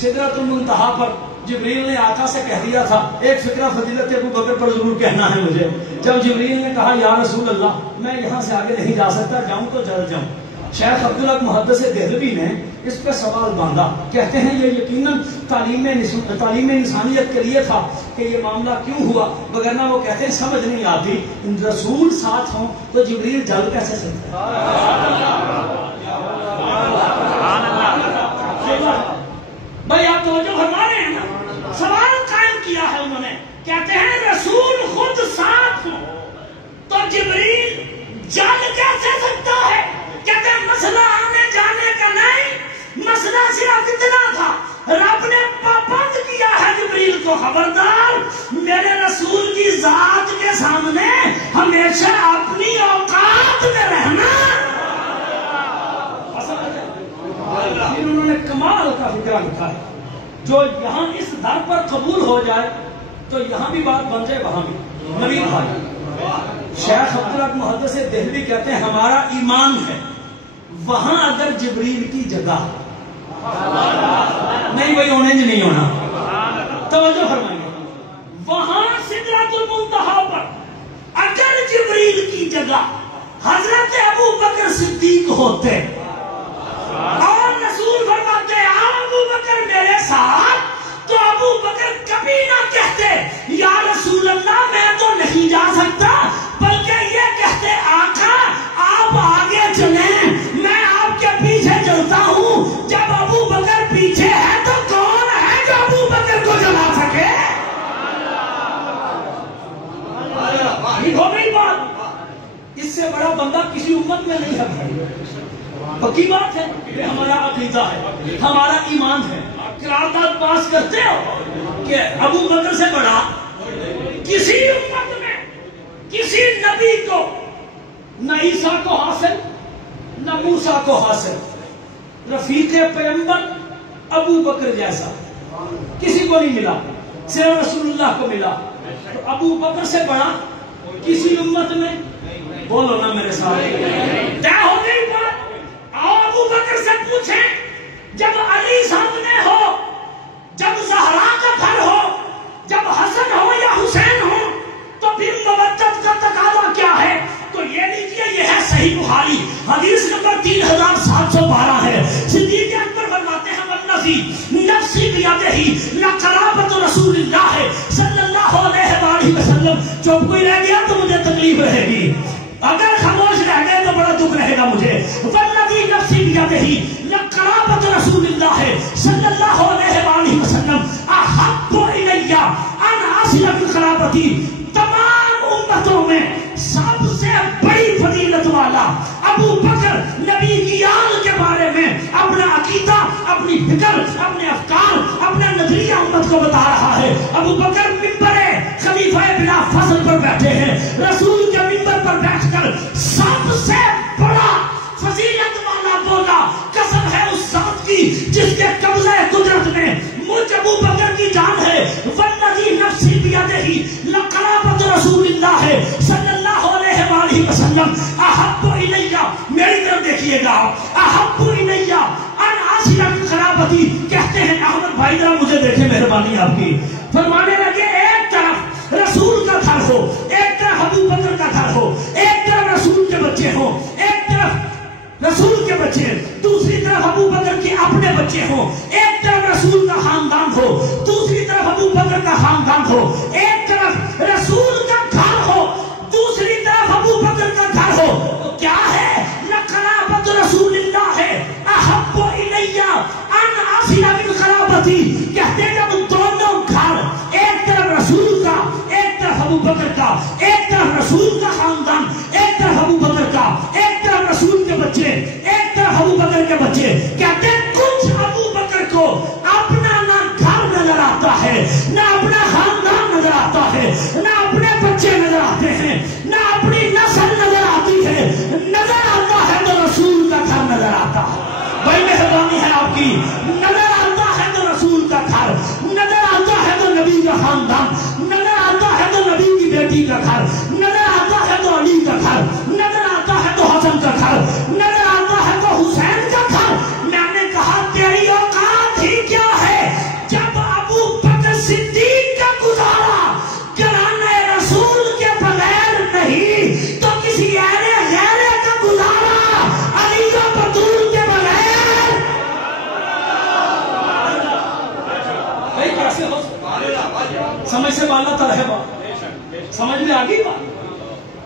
سدرۃ المنتہا پر جبریل نے آقا سے کہہ دیا تھا, ایک فقرہ فضیلت ابو بکر پر ضرور کہنا ہے مجھے, جب جبریل نے کہا یا رسول اللہ میں یہاں سے آگے نہیں جا سکتا, جاؤں تو جلد جاؤں. شیخ عبداللہ محدث دہلوی نے اس پہ سوال باندھا, کہتے ہیں یہ یقیناً تعلیم انسانیت کے لیے تھا کہ یہ معاملہ کیوں ہوا, وگرنہ وہ کہتے ہیں سمجھ نہیں آتی رسول ساتھ ہوں تو جبریل جل کیسے سکتا ہے. بھائی آپ توجہ فرما رہے ہیں نا, سوال قائم کیا ہے انہوں نے, کہتے ہیں رسول خود ساتھ ہوں تو جبریل جل کیسے سکتا ہے. کہتے ہیں مسئلہ آنے جانے کا نہیں, مسئلہ صرف اتنا تھا, رب نے پابند کیا ہے جبریل کو, خبردار میرے رسول کی ذات کے سامنے ہمیشہ اپنی اوقات میں رہنا. پھر انہوں نے کمال کا فکرہ لکھا ہے, جو یہاں اس در پر قبول ہو جائے تو یہاں بھی بات بن جائے وہاں بھی. نبی بھائی شیخ عبداللہ محدث دہلوی کہتے ہیں ہمارا ایمان ہے وہاں اگر جبریل کی جگہ نہیں, بھائی اورنج نہیں ہونا, توجہ فرمائیے, وہاں سدرۃ المنتہا پر اگر جبریل کی جگہ حضرت ابو بکر صدیق ہوتے اور رسول فرماتے ابو بکر میرے ساتھ, تو ابو بکر کبھی نہ کہتے یا رسول اللہ میں تو نہیں جا سکتا, بلکہ یہ کہتے آقا آپ آگے چلیں میں آپ کے پیچھے چلتا ہوں. جب ابو بکر پیچھے ہے تو کون ہے جو ابو بکر کو چلا سکے. ہو گئی بات, اس سے بڑا بندہ کسی امت میں نہیں ہے. پکی بات ہے, یہ ہمارا عقیدہ ہے, ہمارا ایمان ہے. قرارداد پاس کرتے ہو کہ ابو بکر سے بڑا کسی امت میں کسی نبی کو نہ عیسیٰ کو حاصل نہ موسیٰ کو حاصل, رفیق پیغمبر ابو بکر جیسا کسی کو نہیں ملا, صرف رسول اللہ کو ملا. تو ابو بکر سے بڑا کسی امت میں, بولو نا میرے ساتھ, کیا ہو گئی بات. آؤ ابو بکر سے پوچھیں, جب علی سامنے ہو, جب زہرا کا گھر ہو, جب حسن ہو یا حسین ہو, تو پھر مودت کا تقاضا کیا ہے. تو یہ لیجیے, یہ ہے صحیح بخاری حدیث نمبر 3712 ہے. صدیق اکبر فرماتے ہیں والذی نفسی بیدہ لقرابۃ رسول اللہ صلی اللہ علیہ وآلہ وسلم. جب کوئی رہ گیا تو مجھے تکلیف رہے گی, اگر خاموش رہ گئے تو بڑا دکھ رہے گا مجھے. والذی نفسی بیدہ لقرابۃ رسول اللہ صلی اللہ علیہ وآلہ وسلم احب الی ان اصل بقرابتی. تمام امتوں میں سب سے بڑی فضیلت والا ابو بکر نبی کی آل کے بارے میں اپنا عقیدہ, اپنی فکر, اپنے افکار, اپنا نظریہ امت کو بتا رہا ہے. ابو بکر ممبر خلیفہ بلا فضل پر بیٹھے ہیں, رسول کے ممبر پر بیٹھ کر سب سے بڑا فضیلت والا بولا, قسم ہے اس ذات کی جس کے قبضہ قدرت میں مجھ ابو بکر کی جان ہے. والذی نفسی بیدہ لقرابۃ رسول اللہ صلی اللہ علیہ وآلہ وسلم احب الی, میری طرف دیکھیے گا, احب الی ان اصل بقرابتی. کہتے ہیں احمد بھائی ذرا مجھے دیکھیں, مہربانی آپ کی. فرمانے لگے ایک طرف رسول کا گھر ہو, ایک طرف ابو بکر کا گھر ہو, ایک طرف رسول کے بچے ہوں, ایک طرف رسول کے بچے, دوسری طرف ابو بکر کے اپنے بچے ہوں, ایک طرف رسول کا خاندان ہو, دوسری طرف ابو بکر کا خاندان ہو, ایک طرف رسول کا گھر ہو, دوسری طرف ابو بکر کا گھر ہو. تو کیا ہے لقرابۃ رسول اللہ احب الی ان اصل بقرابتی. کہتے ہیں جب دونوں گھر, ایک طرف رسول کا, ایک طرف ابو بکر کا, ایک طرف رسول کا خاندان, ایک طرف ابو بکر کا, ایک طرف رسول کے بچے, ایک طرف ابو بکر کے بچے, کہتے ہیں کچھ ابو بکر کو اپنا نہ گھر نظر آتا ہے, نہ اپنا خاندان نظر آتا ہے, نہ اپنے بچے نظر آتے ہیں, نہ اپنی نسل نظر آتی ہے, نظر آتا ہے تو رسول کا گھر نظر آتا ہے. بھائی مہربانی ہے آپ کی, نظر آتا ہے تو رسول کا گھر, نظر آتا ہے تو نبی کا خاندان, نظر آتا ہے تو نبی کی بیٹی کا گھر, نظر آتا ہے تو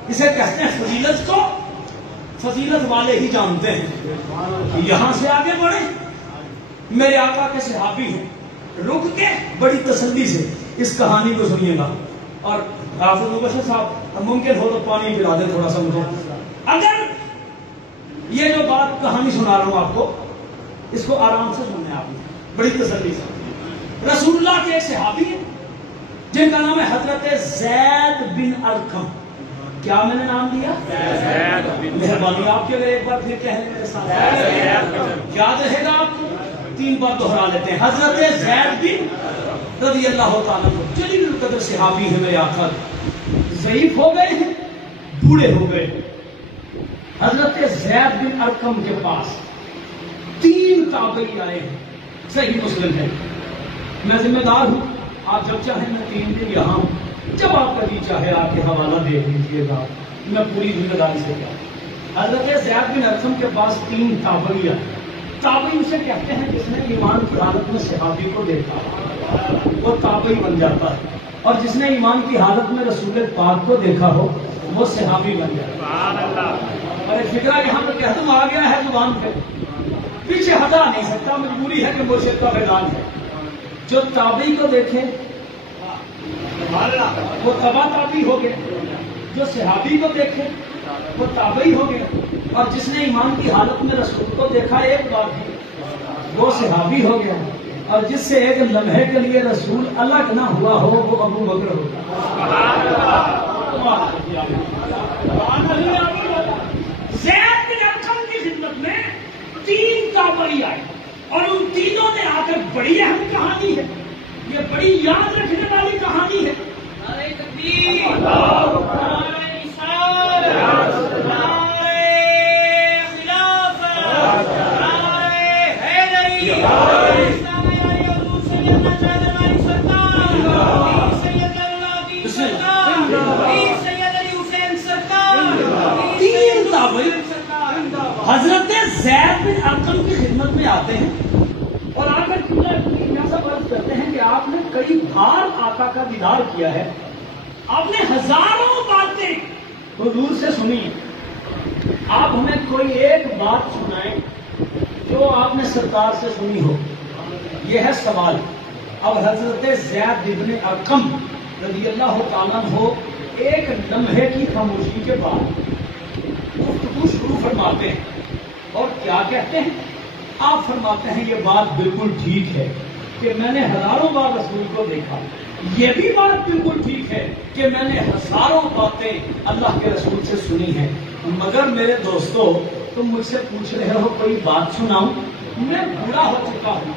اسے کہتے ہیں فضیلت کو فضیلت والے ہی جانتے ہیں. یہاں سے آگے بڑھے. میرے آقا کے صحابی ہیں, رک کے بڑی تسلی سے اس کہانی کو سنیے گا. اور حافظ مبشر صاحب ممکن ہو تو پانی پلا دیں تھوڑا سا مجھے. اگر یہ جو بات کہانی سنا رہا ہوں آپ کو, اس کو آرام سے سننا ہے آپ نے, بڑی تسلی سے. رسول اللہ کے ایک صحابی ہیں جن کا نام ہے حضرت زید بن ارقم. کیا میں نے نام دیا؟ مہربانی آپ کے, اگر ایک بار پھر کہیں میرے ساتھ یاد رہے گا آپ کو. 3 بار دوہرا لیتے ہیں. حضرت زید بن رضی اللہ تعالیٰ جلیل القدر صحابی ہیں میرے آقا. ضعیف ہو گئے ہیں, بوڑھے ہو گئے. حضرت زید بن ارقم کے پاس 3 تابعی آئے ہیں. صحیح مسلم ہے. میں ذمہ دار ہوں, آپ جب چاہیں میں 3 دن یہاں ہوں, جب آپ کا جی چاہے آپ کے حوالہ دے دیجیے گا, میں پوری ذمہ داری سے کیا. حضرت زید بن ارقم کے پاس 3 تابعی آئے. تابعی اسے کہتے ہیں جس نے ایمان کی حالت میں صحابی کو دیکھا وہ تابعی بن جاتا ہے, اور جس نے ایمان کی حالت میں رسول پاک کو دیکھا ہو وہ صحابی بن جاتا ہے. اور فکرہ یہاں پہ کہہ دوں آ گیا ہے زبان پہ, پیچھے ہٹا نہیں سکتا, مجبوری ہے کہ مرشد کا میدان ہے. جو تابعی کو دیکھے وہ تبا تابعی ہو گئے, جو صحابی کو دیکھے وہ تابعی ہو گئے, اور جس نے ایمان کی حالت میں رسول کو دیکھا ایک بار بھی وہ صحابی ہو گیا, اور جس سے ایک لمحے کے لیے رسول الگ نہ ہوا ہو وہ ابو بکر ہوگا. زید بن ارقم کی خدمت میں 3 تابعی آئے, اور ان تینوں نے آ کر بڑی اہم کہانی ہے, یہ بڑی یاد رکھنے والی کہانی ہے. نعرہ تکبیر, نعرہ رسالت, نعرہ خلافت, نعرہ حیدری, اسلام علی حضور سید اللہ چاہدر سرکار, سید اللہ سرکار, سید علی حسین سرکار. 3 تابعی حضرت زید بن ارقم کی خدمت میں آتے ہیں, اور آ کر کرتے ہیں کہ آپ نے کئی بار آقا کا دیدار کیا ہے, آپ نے ہزاروں باتیں حضور سے سنی, آپ ہمیں کوئی ایک بات سنائیں جو آپ نے سرکار سے سنی ہو. یہ ہے سوال. اب حضرت زید بن ارقم رضی اللہ تعالیٰ عنہ ایک لمحے کی خاموشی کے بعد گفتگو شروع فرماتے ہیں, اور کیا کہتے ہیں؟ آپ فرماتے ہیں یہ بات بالکل ٹھیک ہے کہ میں نے ہزاروں بار رسول کو دیکھا, یہ بھی بات بالکل ٹھیک ہے کہ میں نے ہزاروں باتیں اللہ کے رسول سے سنی ہیں, مگر میرے دوستو تم مجھ سے پوچھ رہے ہو کوئی بات سناؤں. میں بوڑھا ہو چکا ہوں,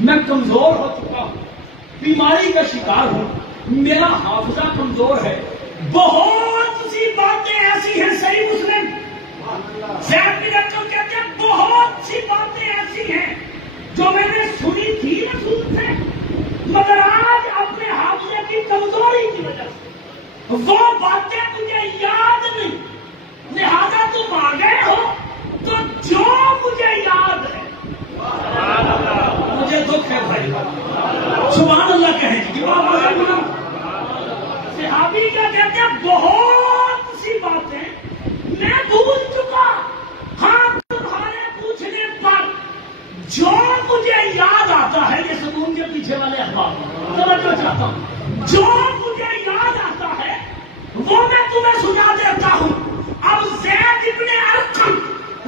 میں کمزور ہو چکا ہوں, بیماری کا شکار ہوں, میرا حافظہ کمزور ہے, بہت سی باتیں ایسی ہیں. صحیح مسلم زید بن ارقم کہتے ہیں بہت سی باتیں ایسی ہیں جو میں نے سنی تھی رسول سے, مگر آج اپنے حافظے کی کمزوری کی وجہ سے وہ باتیں مجھے یاد نہیں. لہذا تم آ گئے ہو تو جو مجھے یاد ہے, مجھے دکھ ہے بھائی, سبحان اللہ کہیں گی. صحابی کیا کہتے ہیں بہت سی باتیں میں بھول چکا, ہاں تمہارے پوچھنے پر جو مجھے یاد آتا ہے, یہ سبون کے پیچھے والے اخبار توجہ چاہتا ہوں, جو مجھے یاد آتا ہے وہ میں تمہیں سنا دیتا ہوں. اب زید بن ارقم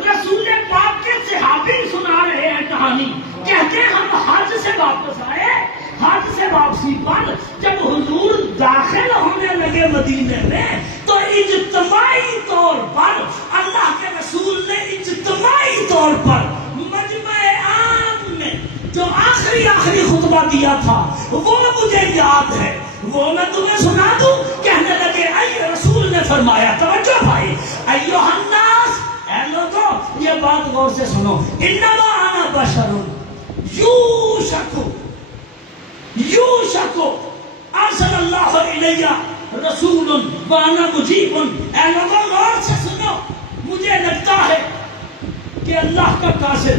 رسول پاک کے صحابی سنا رہے ہیں کہانی, کہتے ہیں ہم حج سے واپس آئے, حج سے واپسی پر جب حضور داخل ہونے لگے مدینے میں تو اجتماعی طور پر اللہ کے رسول نے اجتماعی طور پر مجمع عام میں جو آخری خطبہ دیا تھا وہ مجھے یاد ہے, وہ میں تمہیں سنا دوں. کہنے لگے اے رسول نے فرمایا, توجہ بھائی, ایھا الناس, اے لوگوں یہ بات غور سے سنو, انما انا بشر یوشک ارسل اللہ الیہ رسول وانا مجیب. اے لوگوں غور سے سنو, مجھے لگتا ہے کہ اللہ کا قاصد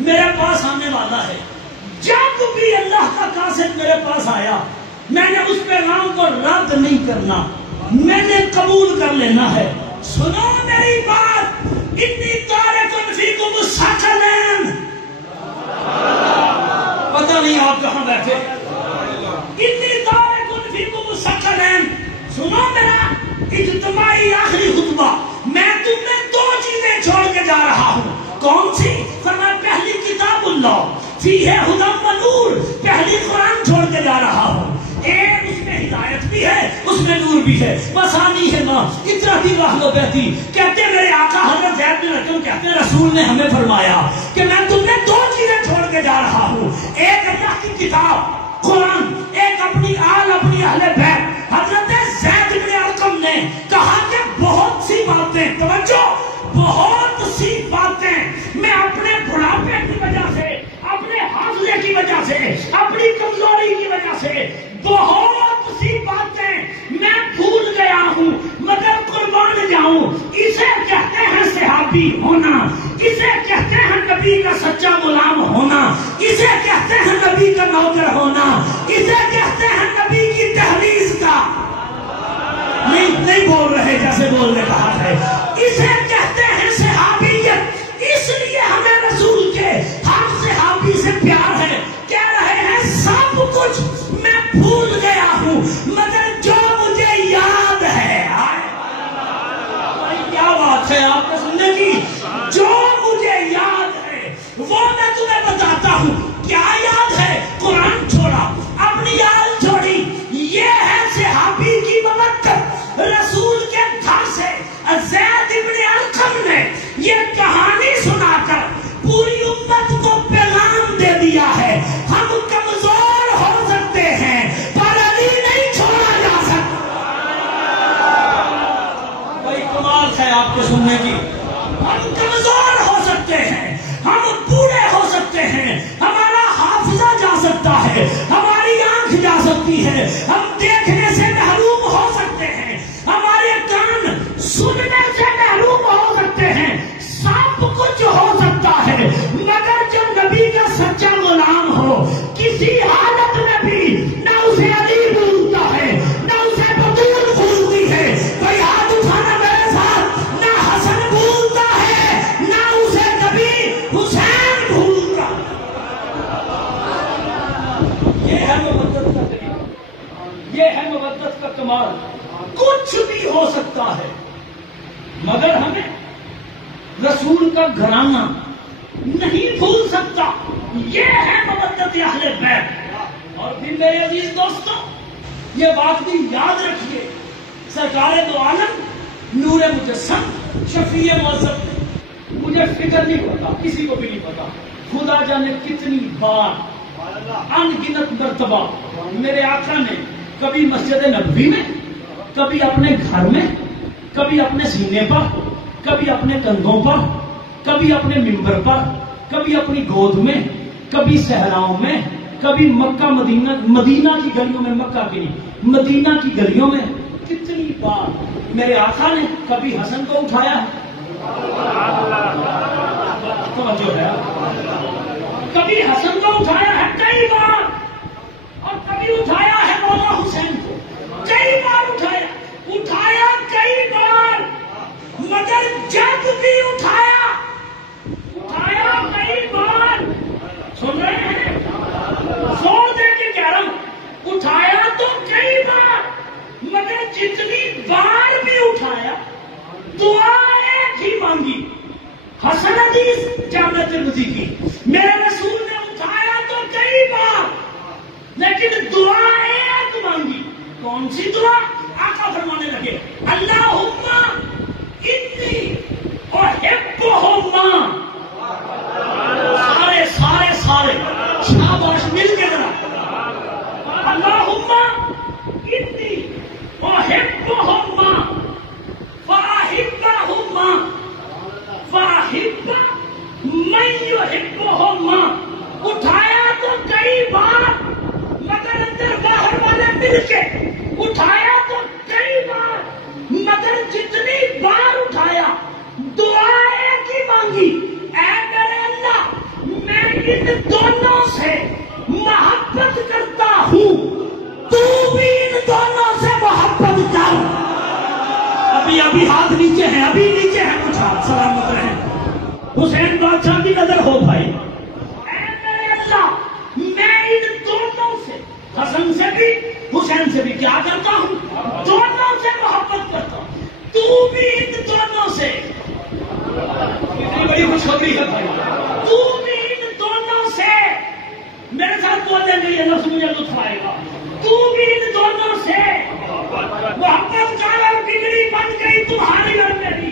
میرے پاس آنے والا ہے. جب بھی اللہ کا قاصد میرے پاس آیا میں نے اس پیغام کو رد نہیں کرنا, میں نے قبول کر لینا ہے. سنو میری بات، انی تارکن فیکم الثقلین. پتہ نہیں آپ کہاں بیٹھے. انی تارکن فیکم الثقلین. سنو میرا اجتماعی آخری خطبہ. میں تم میں دو چیزیں چھوڑ کے جا رہا ہوں. کون سی؟ فرمایا پہلی کتاب اللہ فیہ ھدی و نور. پہلی قرآن چھوڑ کے جا رہا ہوں. ایک اس میں ہدایت بھی ہے، اس میں نور بھی ہے. وثانی ہے ماں اطرتی واہل بیتی. کہتے ہیں میرے آقا حضرت زید بن ارقم کہتے ہیں رسول نے ہمیں فرمایا کہ میں تم میں دو چیزیں چھوڑ کے جا رہا ہوں. ایک اللہ کی کتاب قرآن، ایک اپنی آل اپنی اہل بیت. حضرت زید بن ارقم نے کہا کہ بہت سی باتیں، توجہ، بہت سی باتیں میں اپنے بڑھاپے کی وجہ سے، اپنے حافظے کی وجہ سے، اپنی کمزوری کی وجہ سے بہت سی باتیں میں بھول گیا ہوں، مگر قربان جاؤں. اسے کہتے ہیں صحابی ہونا، اسے کہتے ہیں نبی کا سچا غلام ہونا، اسے کہتے ہیں نبی کا نوکر ہونا، اسے کہتے ہیں نبی کی تحریض کا. نہیں بول رہے جیسے بولنے کہا ہے. اسے کہتے ہیں صحابیت. اس لیے ہمیں رسول کے ہر صحابی سے پیار ہے. کہہ رہے ہیں سب کچھ میں بھول گیا ہوں، مگر جو مجھے یاد ہے. کیا بات ہے آپ نے سننے کی. جو مجھے یاد ہے وہ میں تمہیں بتاتا ہوں. کیا یاد ہے؟ قرآن چھوڑا، اپنی آل چھوڑی. یہ ہے صحابی کی ممدد. رسول کے گھر سے زید بن ارقم نے یہ کہانی سنا کر پوری امت کو پیغام دے دیا ہے. ہم کمزور ہو سکتے ہیں پر علی نہیں چھوڑا جا سکتا. بھائی کمال ہے آپ کے سننے کی. ہم کمزور ہو سکتے ہیں، ہم بوڑھے ہو سکتے ہیں، ہمارا حافظہ جا سکتا ہے، ہماری آنکھ جا سکتی ہے، ہم دیکھنے سے محروم ہو سکتے ہیں، ہمارے کان سننے سے محروم ہو سکتے ہیں. سب کچھ ہو سکتا ہے، مگر جو نبی کا سچا غلام ہو کسی حالت میں بھی نہ اسے علی بھولتا ہے، نہ اسے بطول بھولتی ہے. کوئی ہاتھ اٹھانا میرے ساتھ. نہ حسن بھولتا ہے، نہ اسے کبھی حسین بھولتا. یہ ہے مودت کا طریقہ، یہ ہے مودت کا کمال. کچھ بھی ہو سکتا ہے مگر ہمیں رسول کا گھرانہ نہیں بھول سکتا. یہ ہے مودت اہل بیت. اور پھر میرے عزیز دوستوں یہ بات بھی یاد رکھیے، سرکار دو عالم نور مجسم شفیع معظم نے، مجھے فکر نہیں پتا، کسی کو بھی نہیں پتا، خدا جانے کتنی بار ان گنت مرتبہ میرے آقا نے کبھی مسجد نبوی میں، کبھی اپنے گھر میں، کبھی اپنے سینے پر، کبھی اپنے کندھوں پر، کبھی اپنے ممبر پر، کبھی اپنی گود میں، کبھی صحراؤں میں، کبھی مکہ مدینہ کی گلیوں میں، مکہ کی نہیں مدینہ کی گلیوں میں. کتنی بار میرے آقا نے کبھی حسن کو اٹھایا ہے، توجہ ہے، کبھی حسن کو اٹھایا ہے کئی بار، اور کبھی اٹھایا ہے مولا حسین کو. کئی بار اٹھایا کئی بار، مگر جب بھی اٹھایا کئی بار. سن رہے ہیں؟ زور دے کے کہہ رہا ہوں، اٹھایا تو کئی بار، مگر جتنی بار بھی اٹھایا دعا ایک ہی مانگی. حسن حدیث جامع ترمذی کی، میرے رسول نے اٹھایا تو کئی بار لیکن دعا ایک مانگی. کون سی دعا؟ آقا فرمانے لگے اللہم انی احبہما. سارے شاباش مل کے ذرا. اللہم انی احبہما فاحبہما فاحب من یحبہما. اٹھایا تو کئی بار مگر اندر باہر والے مل کے. اٹھایا تو کئی بار مگر جتنی بار اٹھایا دعا ایک ہی مانگی، اے میرے اللہ میں ان دونوں سے محبت کرتا ہوں، تو بھی ان دونوں سے محبت کر. ابھی ہاتھ نیچے ہیں، ابھی نیچے ہیں کچھ ہاتھ، سلامت رہیں۔ حسین بادشاہ کی نظر ہو بھائی، اے میرے اللہ، میں ان دونوں سے، حسن سے بھی حسین سے بھی کیا کرتا ہوں؟ دونوں سے محبت کرتا ہوں۔ تو بھی ان دونوں سے، اتنی بڑی خوشخبری ہے بھائی، تو بھی ان دونوں سے، میرے ساتھ بولنے کے لیے لفظ مجھے لطف آئے گا، تو بھی ان دونوں سے محبت کا اور بگڑی بن گئی تمہاری اور میری،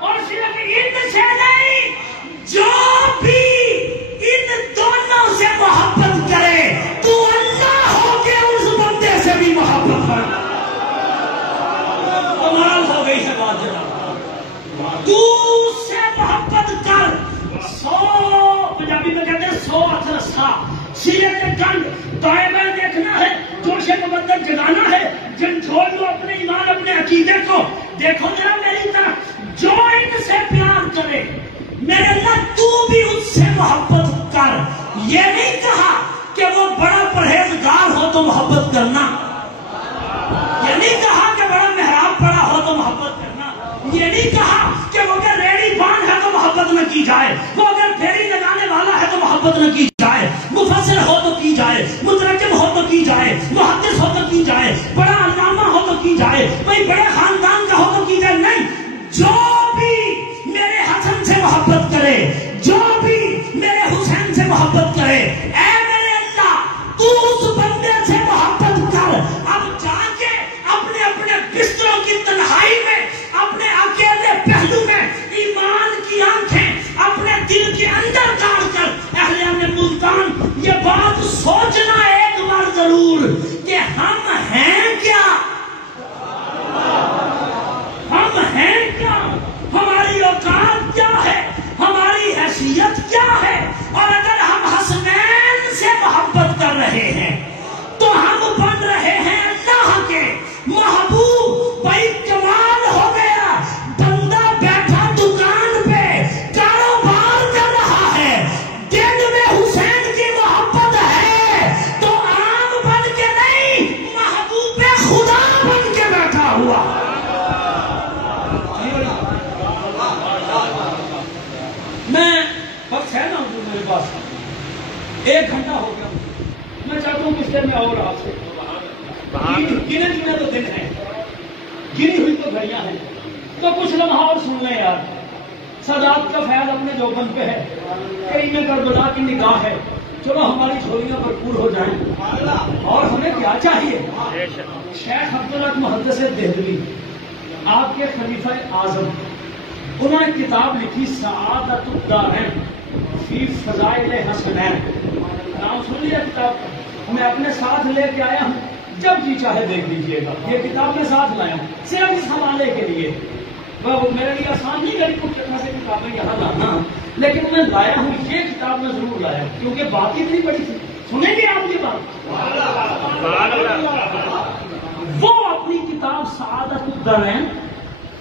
اور صرف ان سے نہیں، جو بھی ان دونوں سے محبت کرے تو اللہ ہو کے اس بندے سے بھی محبت کر۔ کمال ہو گئی ہے بات جناب۔ تو اس سے محبت کر، 100 پنجابی میں کہتے ہیں 100 اترسا، سینے کے گنڈ دائیں بائیں دیکھنا ہے، جوش مقدر جگانا ہے، جھنجھوڑ لو اپنے ایمان اپنے عقیدے کو، دیکھو ذرا میری طرف، جو ان سے پیار کرے میرے اللہ تو بھی اس سے محبت کر۔ یہ نہیں کہا کہ وہ بڑا پرہیزگار ہو تو محبت کرنا، یہ نہیں کہا کہ بڑا محراب پڑا ہو تو محبت کرنا، یہ نہیں کہا کہ وہ اگر ریڑی بان ہے تو محبت نہ کی جائے، وہ اگر پھیری لگانے والا ہے تو محبت نہ کی جائے، مفسر ہو تو کی جائے، مترجم ہو تو کی جائے، محدث ہو تو کی جائے، بڑا علامہ ہو تو کی جائے، کوئی بڑے خاندان کا ہو تو کی جائے، نہیں، جو بھی میرے حسن سے محبت کرے، جو بھی میرے حسین سے محبت کرے، اے میرے اللہ تو اس بندے سے محبت کر۔ اب جا کے اپنے اپنے بستروں کی تنہائی میں، اپنے اکیلے پہلو میں ایمان کی آنکھیں اپنے دل کے اندر کاٹ کر اہل ملتان یہ بات سوچنا ایک بار ضرور کہ ہم ہیں کیا، ہم ہیں کیا، ہماری اوقات کیا ہے، ہماری حیثیت کیا ہے، اور اگر ہم حسنین سے محبت کر رہے ہیں تو ہم بن رہے ہیں اللہ کے محبوب۔ بھائی کمال ہو گیا، بندہ بیٹھا دکان پہ کاروبار کر رہا ہے، دل میں حسین کی محبت ہے تو عام بن کے نہیں، محبوب خدا بن کے بیٹھا ہوا۔ میں وقت ہے نا میرے پاس، 1 گھنٹہ ہو گیا، میں چاہتا ہوں کس دن میں اور آپ سے گنے چنے تو دن ہیں، گنی ہوئی تو گھڑیاں ہیں، تو کچھ لمحہ اور سن لیں یار۔ سادات کا فیض اپنے جوبن پہ ہے، کریم کربلا کی نگاہ ہے، چلو ہماری جھولیاں بھرپور ہو جائیں، اور ہمیں کیا چاہیے؟ شیخ عبداللہ محدث دہلوی آپ کے خلیفہ اعظم، انہوں نے کتاب لکھی سعادت الدارین فی فضائل حسنین، نام سن لیا کتاب؟ میں اپنے ساتھ لے کے آیا ہوں، جب جی چاہے دیکھ لیجیے گا، یہ کتاب میں ساتھ لایا ہوں صرف اس حوالے کے لیے۔ وہ میرے لیے آسان نہیں کری کچھ سے کتابیں یہاں لانا، لیکن میں لایا ہوں، یہ کتاب میں ضرور لایا ہوں کیونکہ بات اتنی بڑی تھی۔ سنیں گے آپ کی بات؟ وہ اپنی کتاب سعادت الدارین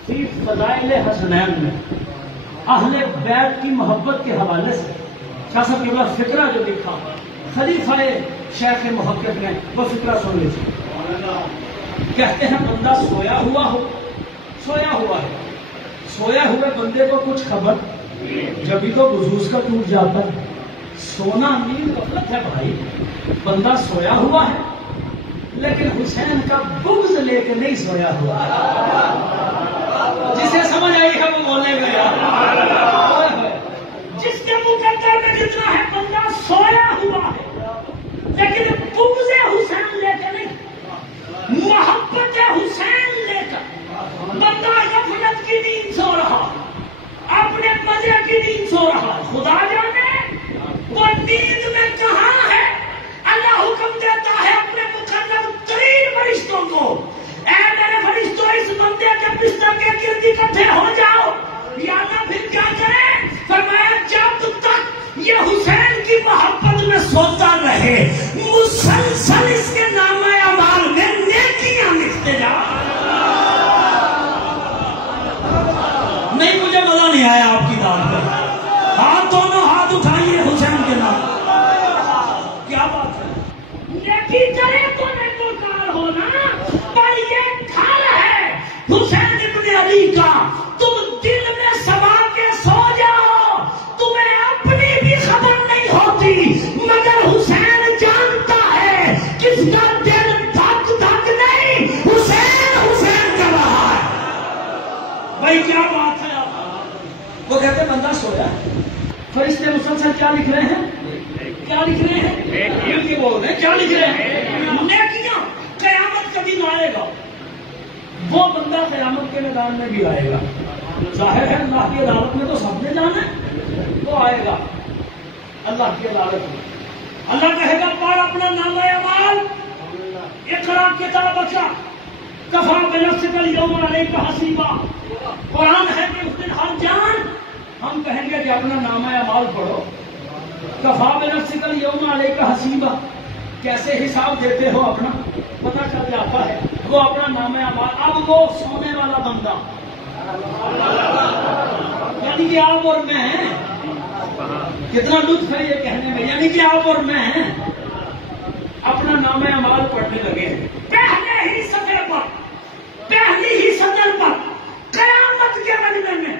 فی فضائل حسنین میں اہل بیت کی محبت کے حوالے سے شاہ صاحب کی فکرہ جو لکھا خلیفہ شیخ محقق نے، وہ فکرہ سن لیجیے۔ کہتے ہیں بندہ سویا ہوا ہو، سویا ہوا ہے، سویا ہوئے بندے کو کچھ خبر، جبھی تو وضوز کا ٹوٹ جاتا ہے۔ سونا نیند غفلت ہے بھائی، بندہ سویا ہوا ہے لیکن حسین کا بغض لے کے نہیں سویا ہوا ہے۔ جسے سمجھ آئی ہے وہ بولنے گیا، جس کے مقدر میں جتنا ہے بندہ سویا ہوا ہے لیکن بغض حسین لے کے نہیں، محبت حسین لے کر بندہ غفلت کی نیند سو رہا، اپنے مزے کی نیند سو رہا، خدا جانے وہ نیند میں کہاں ہے۔ اللہ حکم دیتا ہے اپنے مقرب ترین فرشتوں کو، اے میرے فرشتوں اس بندے کے بستر کے گرد اکٹھے ہو جاؤ، یا اللہ پھر کیا کریں؟ فرمایا جب تک یہ حسین کی محبت میں سوتا رہے مسلسل اس کے نامہ اعمال میں نیکیاں لکھتے جاؤ۔ نہیں مجھے مزہ نہیں آیا آپ کی بات پر، ہاتھ دونوں ہاتھ اٹھائیے حسین کے نام۔ کیا بات ہے؟ نیکی کرے تو نیکوکار ہونا، حسین ابن علی کا تم دل میں سما کے سو جاؤ، تمہیں اپنی بھی خبر نہیں ہوتی، مگر حسین جانتا ہے کس کا دل دھک دھک نہیں، حسین حسین کر رہا ہے۔ بھائی کیا بات ہے آپ؟ وہ کہتے بندہ سویا، فرشتے مسلسل کیا لکھ رہے ہیں؟ کیا لکھ رہے ہیں؟ یہ کی بول رہے ہیں، کیا لکھ رہے ہیں؟ نیکیاں۔ قیامت کا دن آئے گا، وہ بندہ قیامت کے میدان میں بھی آئے گا، ظاہر ہے اللہ کی عدالت میں تو سب نے جانا ہے، وہ آئے گا اللہ کی عدالت میں۔ اللہ کہے گا پڑھ اپنا نامہ اعمال، اقرا کتابک کفی بنفسک الیوم علیک حسیبا۔ قرآن ہے کہ اس دن ہر جان، ہم کہیں گے کہ اپنا نامہ اعمال پڑھو، کفی بنفسک الیوم علیک حسیبا، کیسے حساب دیتے ہو اپنا پتہ چل جاتا ہے، وہ اپنا نامہ اعمال۔ اب وہ سونے والا بندہ یعنی کہ آپ اور میں ہیں، کتنا لطف ہے یہ کہنے میں، یعنی کہ آپ اور میں اپنا نامہ اعمال پڑھنے لگے ہیں۔ پہلے ہی صدر پر، پہلی ہی صدر پر قیامت کے مجمع میں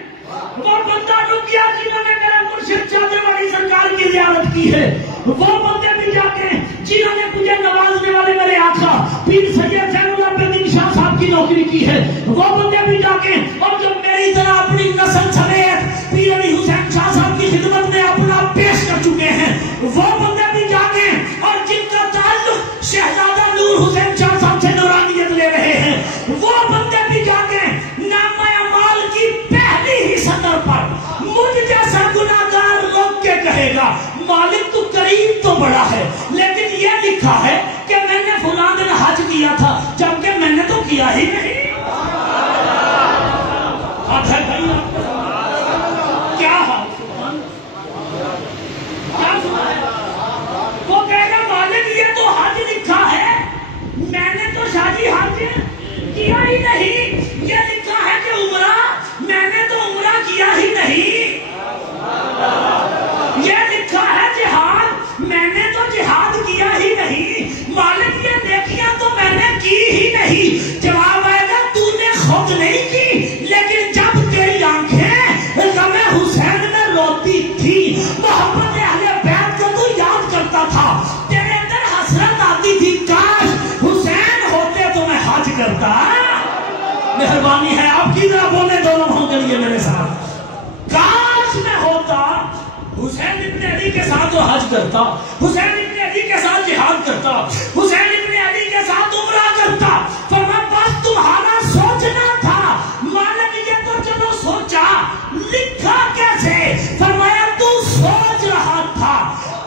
وہ بندہ رک گیا جنہوں نے میرے مرشد چادر والی سرکار کی زیارت کی ہے، وہ بندے بھی جا کے جنہوں نے مجھے نوازنے والے میرے آقا پیر سید زین العابدین شاہ صاحب کی نوکری کی ہے، وہ بندے بھی جا کے، اور جو میری طرح اپنی نسل سمیت پیر علی حسین شاہ صاحب کی خدمت میں اپنا پیش کر چکے ہیں، وہ بندے بھی جا کے، اور جن کا تعلق شہزادہ نور حسین شاہ صاحب سے نورانیت لے رہے ہیں، وہ بندے بھی جا کے نامہ اعمال کی پہلی ہی سطر پر مجھ جیسا گناہگار روک کے کہے گا مالک تو کریم تو بڑا ہے، لیکن یہ لکھا ہے کہ میں نے فلاں دن حج کیا تھا، جبکہ میں نے تو کیا ہی نہیں۔ کیا حال کیا سنا ہے؟ وہ کہے گا مالک یہ تو حج لکھا ہے، میں نے تو شادی حج کیا ہی نہیں، یہ لکھا ہے کہ عمرہ، میں نے تو عمرہ کیا ہی نہیں، یہ لکھا ہے جہاد، میں نے تو جہاد کیا ہی نہیں، مالک یہ نیکیاں تو میں نے کی ہی نہیں۔ جواب آئے گا تو نے خود نہیں کی، لیکن جب تیری آنکھیں غم حسین میں روتی تھی، محبت اہل بیت کو تو یاد کرتا تھا، تیرے اندر حسرت آتی تھی کاش حسین ہوتے تو میں حج کرتا۔ مہربانی ہے آپ کی طرح بولنے دونوں ہوں کے لیے میرے ساتھ، کاش میں ہوتا حسین ابن علی کے ساتھ تو حج کرتا، حسین ابن علی کے ساتھ جہاد کرتا، حسین ابن علی کے ساتھ عمرہ کرتا، فرمایا بس تمہارا سوچنا تھا، مالک یہ تو چلو سوچا، لکھا کیسے؟ فرمایا تو سوچ رہا تھا،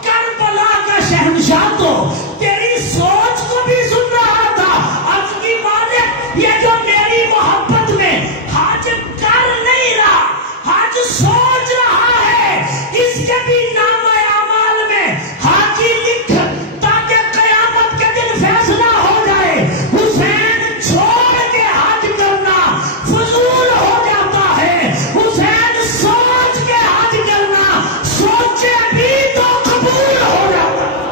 کربلا کا شہنشاہ تو تیری سوچ کو بھی سن رہا تھا، عرض کی مالک یہ جو میری محبت میں حج کر نہیں رہا، حج سوچ رہا ہے، اس کے بھی نام اعمال میں حاجی لکھ، تاکہ قیامت کے دن فیصلہ ہو جائے، حسین چھوڑ کے حج کرنا فضول ہو جاتا ہے، حسین سوچ کے حج کرنا سوچے بھی تو قبول ہو جاتا ہے۔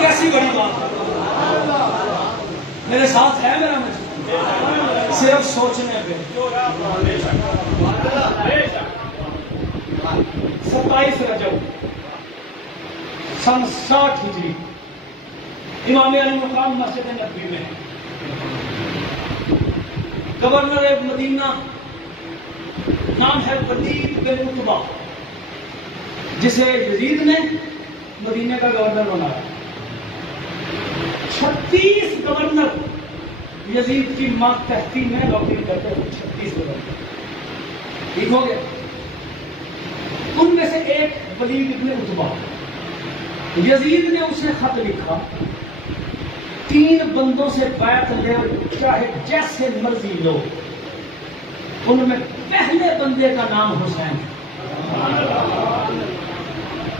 کیسی بڑی بات ہے، میرے ساتھ ہے میرا مجھے صرف سوچنے پہ۔ 27 رجب سن 60 ہجری امام علی مقام مسجد نبوی میں گورنر مدینہ نام ہے ولید بن عتبہ، جسے یزید نے مدینہ کا گورنر بنایا۔ 36 گورنر یزید کی ماتحتی میں نوکری کرتے ہوئے 36 گورنر، ٹھیک ہو گیا۔ ان میں سے ایک ولید ابن عتبہ، یزید نے اسے خط لکھا 3 بندوں سے بیعت لے چاہے جیسے مرضی لو، ان میں پہلے بندے کا نام حسین،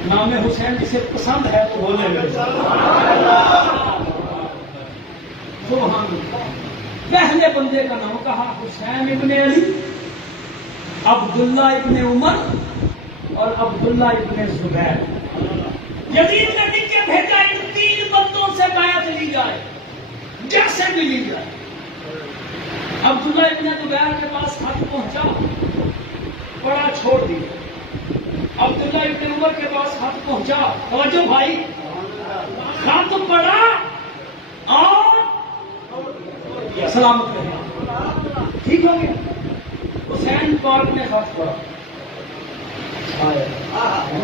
نام حسین جسے پسند ہے تو بولے گا سبحان اللہ۔ پہلے بندے کا نام کہا حسین ابن علی، عبداللہ ابن عمر اور عبداللہ ابن زبیر۔ یزید نے لکھ کے بھیجا ان 3 بندوں سے بیعت لی جائے، جیسے سے ملی جائے. عبداللہ ابن زبیر کے پاس خط پہنچا, پڑھا چھوڑ دیا. عبداللہ ابن عمر کے پاس خط پہنچا, توجہ بھائی, خط پڑھا اور سلامت رہا, ٹھیک ہو گیا. حسین پاک نے خط پڑھا,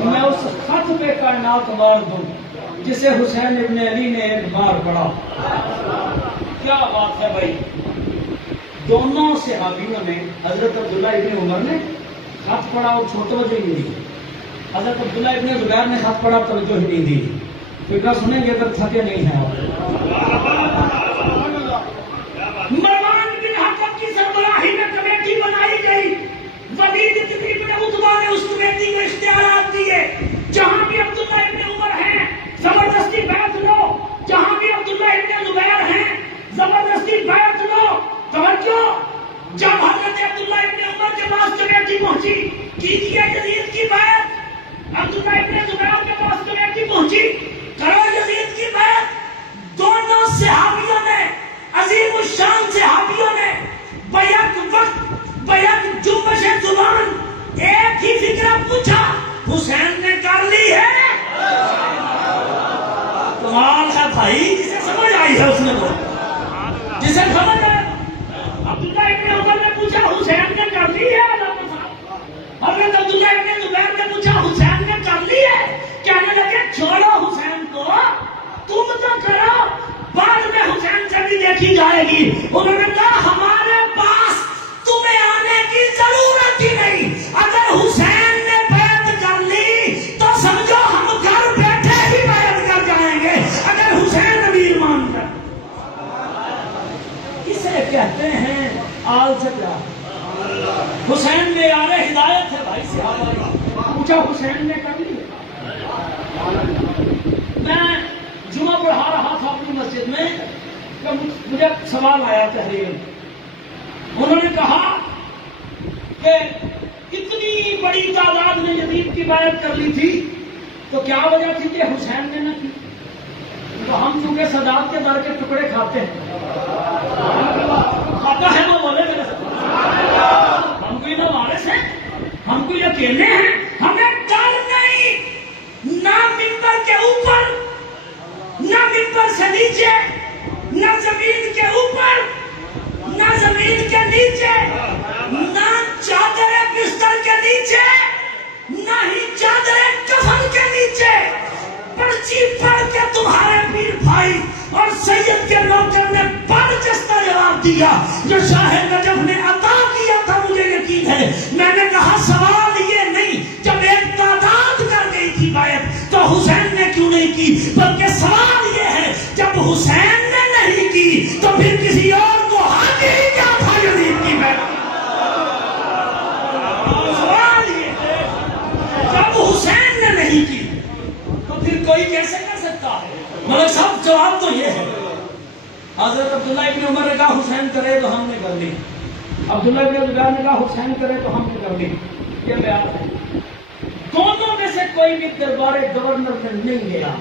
میں اس خط پہ کائنات مار دوں جسے حسین ابن علی نے ایک بار پڑھا. کیا بات ہے بھائی. دونوں صحابیوں نے, حضرت عبداللہ ابن عمر نے خط پڑھا اور توجہ ہی نہیں دی, حضرت عبداللہ ابن زبیر نے خط پڑھا, توجہ ہی نہیں دی. فکر سنیں گے اگر تھکے نہیں ہیں. مروان بن حکم کی سربراہی میں کمیٹی بنائی گئی. ولید ابن عتبہ نے اس کمیٹی کو اختیارات دیے, جہاں بھی عبداللہ ابن عمر ہیں زبردستی بیعت لو, جہاں بھی عبداللہ ابن زبیر ہیں زبردستی بیعت لو. توجہ, جب حضرت عبداللہ ابن عمر کے پاس کمیٹی پہنچی کیجیے یزید کی بیعت, عبداللہ ابن زبیر کے پاس کمیٹی پہنچی کرو یزید کی بیعت. دونوں صحابیوں نے, عظیم الشان صحابیوں نے بیعت وقت بیعت جنبش زبان ایک ہی فکرہ پوچھا, حسین نے کر لی ہے. کمال ہے بھائی, جسے سمجھ آئی ہے اس نے تو, جسے سمجھ آئی. عبداللہ ابن عمر نے پوچھا حسین نے کر لی ہے, حضرت عبداللہ ابن زبیر نے پوچھا حسین نے کر لی ہے. کہنے لگے چھوڑو حسین کو, تم تو کرو, بعد میں حسین سے بھی دیکھی جائے گی. انہوں نے کہا ہمارے پاس تمہیں آنے کی ضرورت ہی نہیں, اگر حسین نے بیعت کر لی تو سمجھو ہم گھر بیٹھے ہی بیعت کر جائیں گے اگر حسین امیر مان کر. کسے کہتے ہیں آل سے پیار. حسین میں یار ہدایت ہے بھائی. صحابہ پوچھا حسین نے کر لی. میں جمعہ پڑھا رہا تھا اپنی مسجد میں, مجھے سوال آیا تحریر. انہوں نے کہا کہ اتنی بڑی تعداد نے یزید کی بیعت کر لی تھی تو کیا وجہ تھی کہ حسین نے نہ کی؟ تو ہم چونکہ سادات کے در کے ٹکڑے کھاتے ہیں, کھاتا ہے وہ بولے میرے ساتھ, ہم کوئی نہ وارث ہیں, ہم کوئی اکیلے ہیں, ہمیں ڈر نہیں, نہ ممبر کے اوپر, نہ ممبر سے نیچے, نہ زمین کے اوپر, نہ زمین کے نیچے, نہ چادر بستر کے نیچے, نہ ہی چادر کفن کے نیچے. پرچی پڑھ کے تمہارے پیر بھائی اور سید کے نوکر نے برجستہ جواب دیا جو شاہ نجف نے عطا کیا تھا. مجھے یقین ہے, میں نے کہا سوال یہ نہیں جب ایک تعداد کر گئی تھی بیعت تو حسین نے کیوں نہیں کی, بلکہ سوال یہ ہے جب حسین نے نہیں کی تو پھر کسی اور کو حق ہی کیا تھا یزید کی بیعت. سوال یہ ہے جب حسین نے نہیں کی تو پھر کوئی کیسے کر سکتا ہے. مگر سب جواب تو یہ ہے, حضرت عبداللہ ابن عمر نے کہا حسین کرے تو ہم نے کر لی, عبداللہ ابن زبیر نے کہا حسین کرے تو ہم نے کر لی. یہ بیان ہے. دونوں میں سے کوئی بھی دربار گورنر میں نہیں گیا.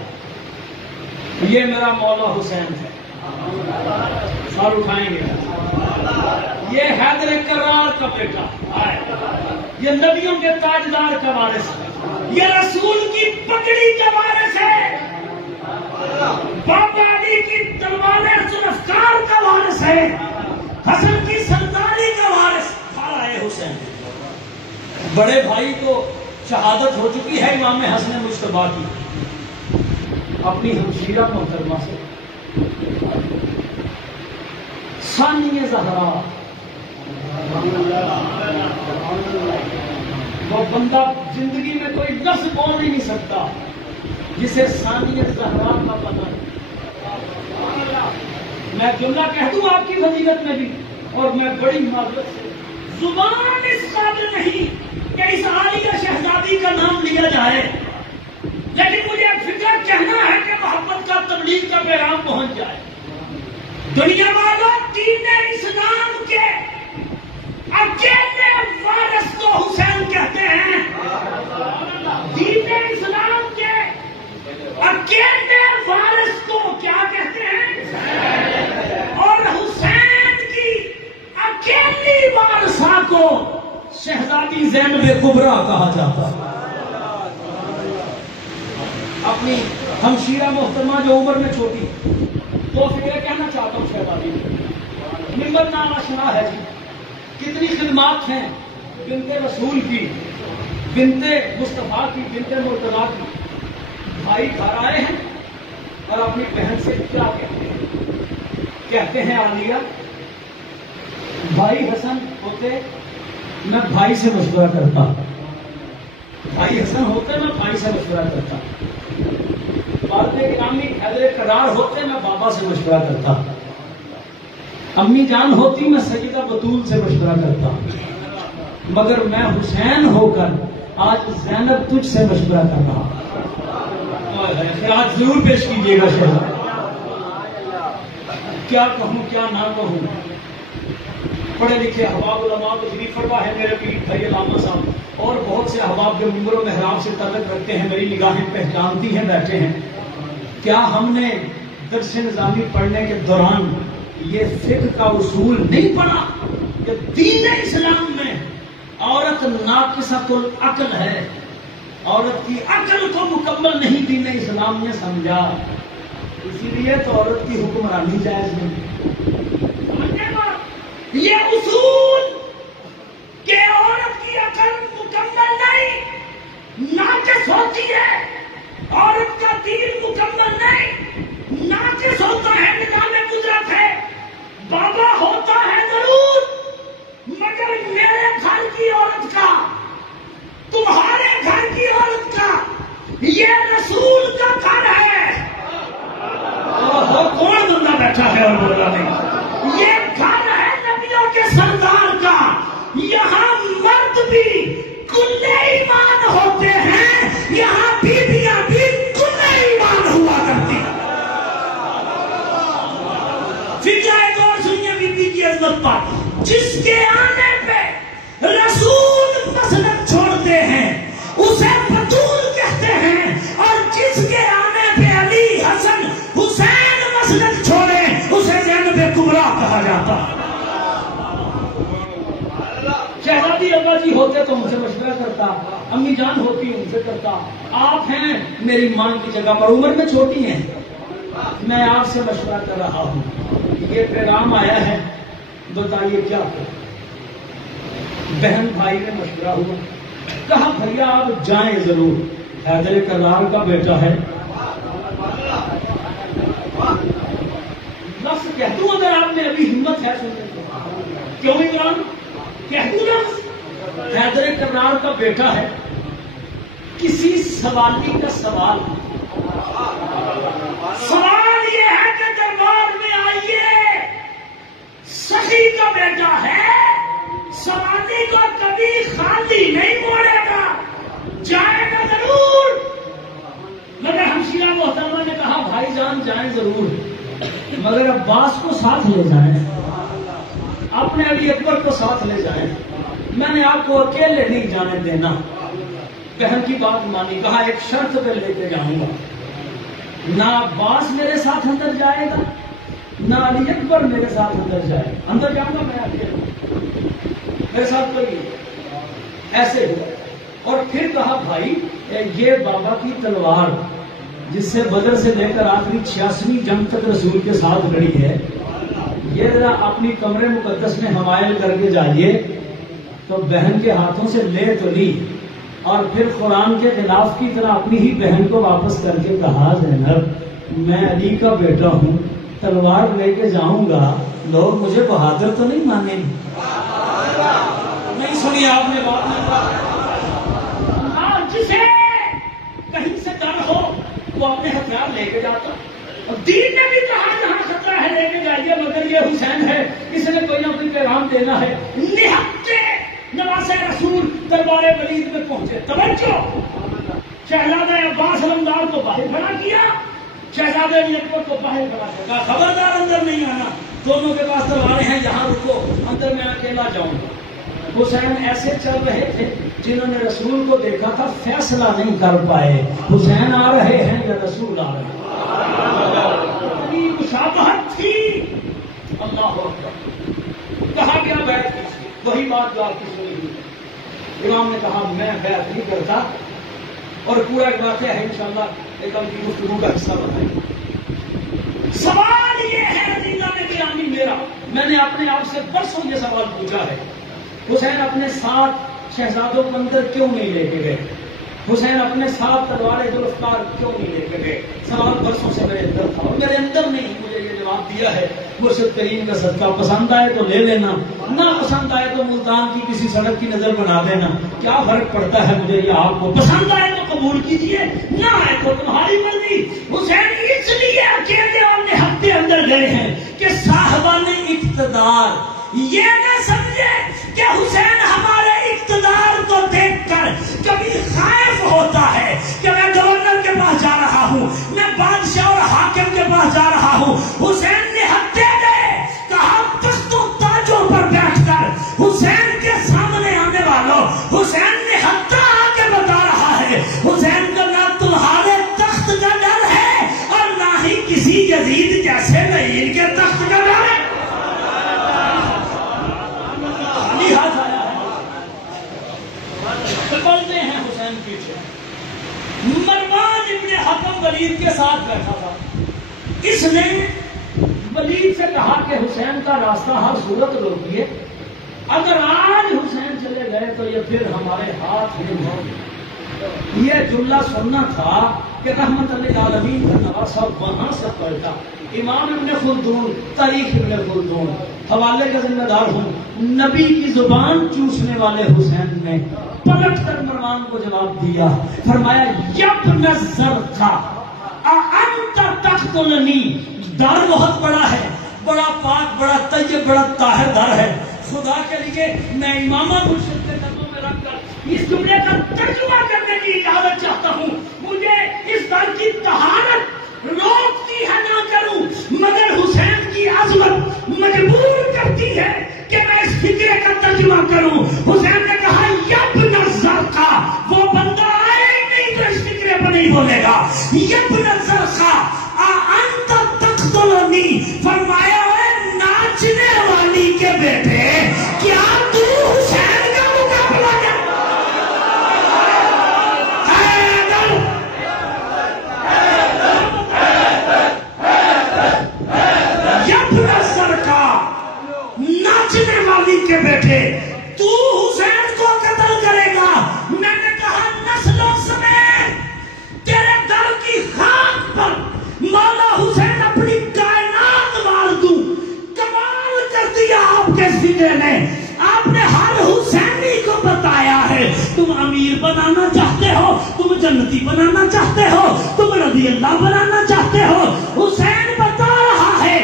یہ میرا مولا حسین ہے, سال اٹھائیں گے. یہ حیدر کرار کا بیٹا, یہ نبیوں کے تاجدار کا وارث ہے, یہ رسول کی پگڑی کا وارث ہے, بابا علی کی تلوار ذوالفقار کا وارث ہے, حسن کی سرداری کا وارث ہے حسین. بڑے بھائی کو شہادت ہو چکی ہے امام حسن مجتبیٰ کی اپنی ہمشیرہ محترمہ سے. ثانی زہرا وہ بندہ زندگی میں کوئی لفظ بول ہی نہیں سکتا جسے ثانی زہرا کا پتہ ہے. میں جملہ کہہ دوں آپ کی فضیلت میں بھی, اور میں بڑی معذرت سے زبان اس قابل نہیں کہ اس عالیہ شہزادی کا نام لیا جائے, لیکن مجھے ایک فکر کہنا ہے کہ محبت کا تبلیغ کا پیغام پہنچ جائے. دنیا والوں دین اسلام کے اکیلے وارث کو حسین کہتے ہیں. دین اسلام کے اکیلے وارث کو کیا کہتے ہیں؟ اور بیٹی زینب کبریٰ کہا جاتا ہے. اپنی ہمشیرہ محترمہ جو عمر میں چھوٹی، تو پھر یہ کہنا چاہتا ہوں شہزادی ممبر نہ آشنا ہے جی، کتنی خدمات ہیں بنت رسول کی، بنت مصطفیٰ کی، بنت مرتضیٰ کی. بھائی گھر آئے ہیں اور اپنی بہن سے کیا کہتے ہیں عالیہ بھائی حسن ہوتے میں بھائی سے مشورہ کرتا، بھائی حسن ہوتے میں بھائی سے مشورہ کرتا، والد گرامی حیدر کرار ہوتے میں بابا سے مشورہ کرتا، امی جان ہوتی میں سیدہ بطول سے مشورہ کرتا، مگر میں حسین ہو کر آج زینب تجھ سے مشورہ کر رہا. آج ضرور پیش کیجیے گا شہزادہ. کیا کہوں کیا نہ کہوں. پڑھے لکھے احباب علماء کو شریف فرما ہے میرے پیر بھائی علامہ صاحب، اور بہت سے احباب جو منبر و محراب سے تعلق رکھتے ہیں، میری نگاہیں پہچانتی ہیں بیٹھے ہیں. کیا ہم نے درس نظامی پڑھنے کے دوران یہ فقہ کا اصول نہیں پڑھا کہ دین اسلام میں عورت ناقصۃ العقل ہے، عورت کی عقل کو مکمل نہیں دین اسلام نے سمجھا، اسی لیے تو عورت کی حکمرانی جائز نہیں. یہ اصول کہ عورت کی عقل مکمل نہیں، ناقص ہوتی ہے، عورت کا دین مکمل نہیں، ناقص ہوتا ہے، نظام قدرت ہے، بابا ہوتا ہے ضرور، مگر میرے گھر کی عورت کا، تمہارے گھر کی عورت کا، یہ رسول کا گھر ہے. کون بندہ بیٹھا ہے اور بولا نہیں؟ یہ گھر ہے نبیوں کے سردار کا. یہاں مرد بھی کل ایمان ہوتے ہیں، یہاں بیویاں بھی کل ایمان ہوا کرتی. پھر جائے غور سنیے بی بی کی عظمت پر. جس کے آنے پہ رسول مسلک چھوڑتے ہیں اسے بطول کہتے ہیں، اور جس کے آنے پہ علی حسن حسین مسلک چھوڑے اسے زینب کبریٰ کہا جاتا. شہزادی ابا جی ہوتے تو مجھ سے مشورہ کرتا، امی جان ہوتی ان سے کرتا. آپ ہیں میری ماں کی جگہ پر، عمر میں چھوٹی ہیں، میں آپ سے مشورہ کر رہا ہوں. یہ پیغام آیا ہے، بتائیے کیا کریں. بہن بھائی نے مشورہ ہوا، کہا بھیا آپ جائیں ضرور، حیدر کرار کا بیٹا ہے. لفظ کہہ دوں اگر آپ میں ابھی ہمت ہے سننے کو؟ کیوں عمران کہہ دوں لفظ؟ حیدر کرار کا بیٹا ہے. کسی سوالی کا سوال یہ ہے کہ دربار میں آئیے، سخی کا بیٹا ہے، سوانی کو کبھی خالی نہیں موڑے گا، جائے گا ضرور. مگر ہمشیرہ محترمہ نے کہا بھائی جان جائیں ضرور، مگر عباس کو ساتھ لے جائیں، اپنے علی اکبر کو ساتھ لے جائیں، میں نے آپ کو اکیلے نہیں جانے دینا. بہن کی بات مانی، کہا ایک شرط پہ لے کے جاؤں گا، نہ عباس میرے ساتھ اندر جائے گا، نہ علی اکبر میرے ساتھ اندر جائے گا. اندر جاؤں گا میں اکیلے، میرے ساتھ کوئی ایسے ہوا. اور پھر کہا بھائی یہ بابا کی تلوار جس سے بدر سے لے کر آخری 86ویں جنگ تک رسول کے ساتھ لڑی ہے، یہ ذرا اپنی کمرے مقدس میں حمایل کر کے جائیے. تو بہن کے ہاتھوں سے لے تو لی، اور پھر قرآن کے خلاف کی طرح اپنی ہی بہن کو واپس کر کے کہا زینب میں علی کا بیٹا ہوں، تلوار لے کے جاؤں گا، لوگ مجھے بہادر تو نہیں مانیں گے. نہیں سنی آپ نے بات؟ جسے کہیں سے ڈر ہو وہ اپنے ہتھیار لے کے جاتا. اور دین نے بھی کہا جہاں خطرہ ہے لے کے جائیے، مگر یہ حسین ہے، اس نے کوئی نہ کوئی پیغام دینا ہے. نہتے نواسے رسول دربار ولید میں پہنچے. توجہ، شہزادہ عباس علمدار کو باہر کھڑا کیا، شہزادہ علی اکبر کو باہر کھڑا کیا، خبردار اندر نہیں آنا، دونوں کے پاس تلواریں ہیں، یہاں رکو، اندر میں اکیلا جاؤں گا. حسین ایسے چل رہے تھے جنہوں نے رسول کو دیکھا تھا، فیصلہ نہیں کر پائے حسین آ رہے ہیں یا رسول آ رہے ہیں. مشابہت تھی. اللہ اکبر. کہا گیا بیٹھ، وہی بات جو آپ کی سنی ہوئی. امام نے کہا میں بیعت نہیں کرتا، اور پورا ایک واقعہ ہے انشاءاللہ ایک ہم کی گفتگو کا حصہ بتائیں گے۔ سوال یہ ہے عزیزہ نے گرامی میرا، میں نے اپنے آپ سے برسوں یہ سوال پوچھا ہے، حسین اپنے ساتھ شہزادوں کو اندر کیوں نہیں لے کے گئے؟ حسین اپنے ساتھ تلوار ذوالفقار کیوں نہیں لے کے گئے؟ سوال برسوں سے میرے اندر تھا اور میرے اندر نے مجھے یہ جواب دیا ہے، مرشد کریم کا صدقہ، پسند آئے تو لے لینا، نہ پسند آئے تو ملتان کی کسی سڑک کی نظر بنا دینا، کیا فرق پڑتا ہے مجھے یا آپ کو؟ پسند آئے تو قبول کیجئے، نہ آئے تو تمہاری مرضی۔ حسین اس لیے اکیلے اور نہتے اندر گئے ہیں کہ صاحبان اقتدار یہ نہ سمجھے کہ حسین ہمارے اقتدار کو دیکھ کر کبھی خائف ہوتا ہے کہ میں گورنر کے پاس جا رہا ہوں، میں بادشاہ اور حاکم کے پاس جا رہا ہوں۔ حسین نے ہتھے گئے، کہا پختو تاجوں پر بیٹھ کر حسین کے سامنے آنے والوں، حسین نے ہتھا آ کے بتا رہا ہے حسین کا نہ تمہارے تخت کا ڈر ہے اور نہ ہی کسی یزید جیسے لعین کے تخت کا ڈر ہے۔ بولتے ہیں حسین پیچھے، مروان ابن حکم ولید کے ساتھ بیٹھا تھا، اس نے ولید سے کہا کہ حسین کا راستہ ہر صورت روکیے، اگر آج حسین چلے گئے تو یہ پھر ہمارے ہاتھ میں ہو۔ یہ جملہ سننا تھا کہ رحمت للعالمین کا نواسہ وہاں سے پلٹا۔ امام ابن خلدون، تاریخ ابن خلدون، حوالے کا ذمہ دار ہوں، نبی کی زبان چوسنے والے حسین نے پلٹ کر مروان کو جواب دیا، فرمایا یبن الزرقا اانت تقتلنی، در بہت بڑا ہے، بڑا پاک، بڑا طیب، بڑا طاہر در ہے، خدا کے لیے میں امامہ مرشد کے قدموں میں رکھ کر اس جملے کا ترجمہ کرنے کی اجازت چاہتا ہوں، مجھے اس در کی طہارت روکتی ہے نہ کروں، مگر حسین کی عظمت مجبور کرتی ہے کہ میں اس فکرے کا ترجمہ کروں۔ حسین نے کہا یبن الزرقا، وہ بندہ آئے نہیں تو اس فکرے پر نہیں بولے گا، یبن الزرقا انت تقتلنی، فرمایا اے ناچنے والی کے بیٹے کیا تو حسین کا مقابلہ کر؟ ناچنے والی کے بیٹے تو حسین کو قتل کرے گا؟ میں نے کہا نسلوں سمیت تیرے در کی خاک پر مولا حسین اپنی کائنات مار دوں۔ کمال کر دیا آپ کے سینے نے، آپ نے ہر حسینی کو بتایا ہے تم امیر بنانا چاہتے ہو، تم جنتی بنانا چاہتے ہو، تم رضی اللہ بنانا چاہتے ہو۔ حسین بتا رہا ہے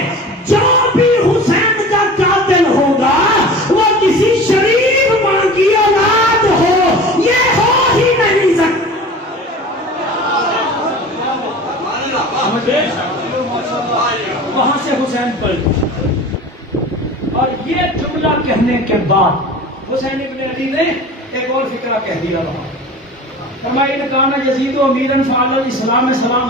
جو بھی حسین کا قاتل ہوگا وہ کسی شریف ماں کی اولاد ہو، یہ ہو ہی نہیں سکتا۔ وہاں سے حسین پلٹ، اور یہ جملہ کہنے کے بعد حسین ابن علی نے ایک اور فکرہ کہہ دیا وہاں، فرمایا ان کان یزید امیرا فعلی الاسلام سلام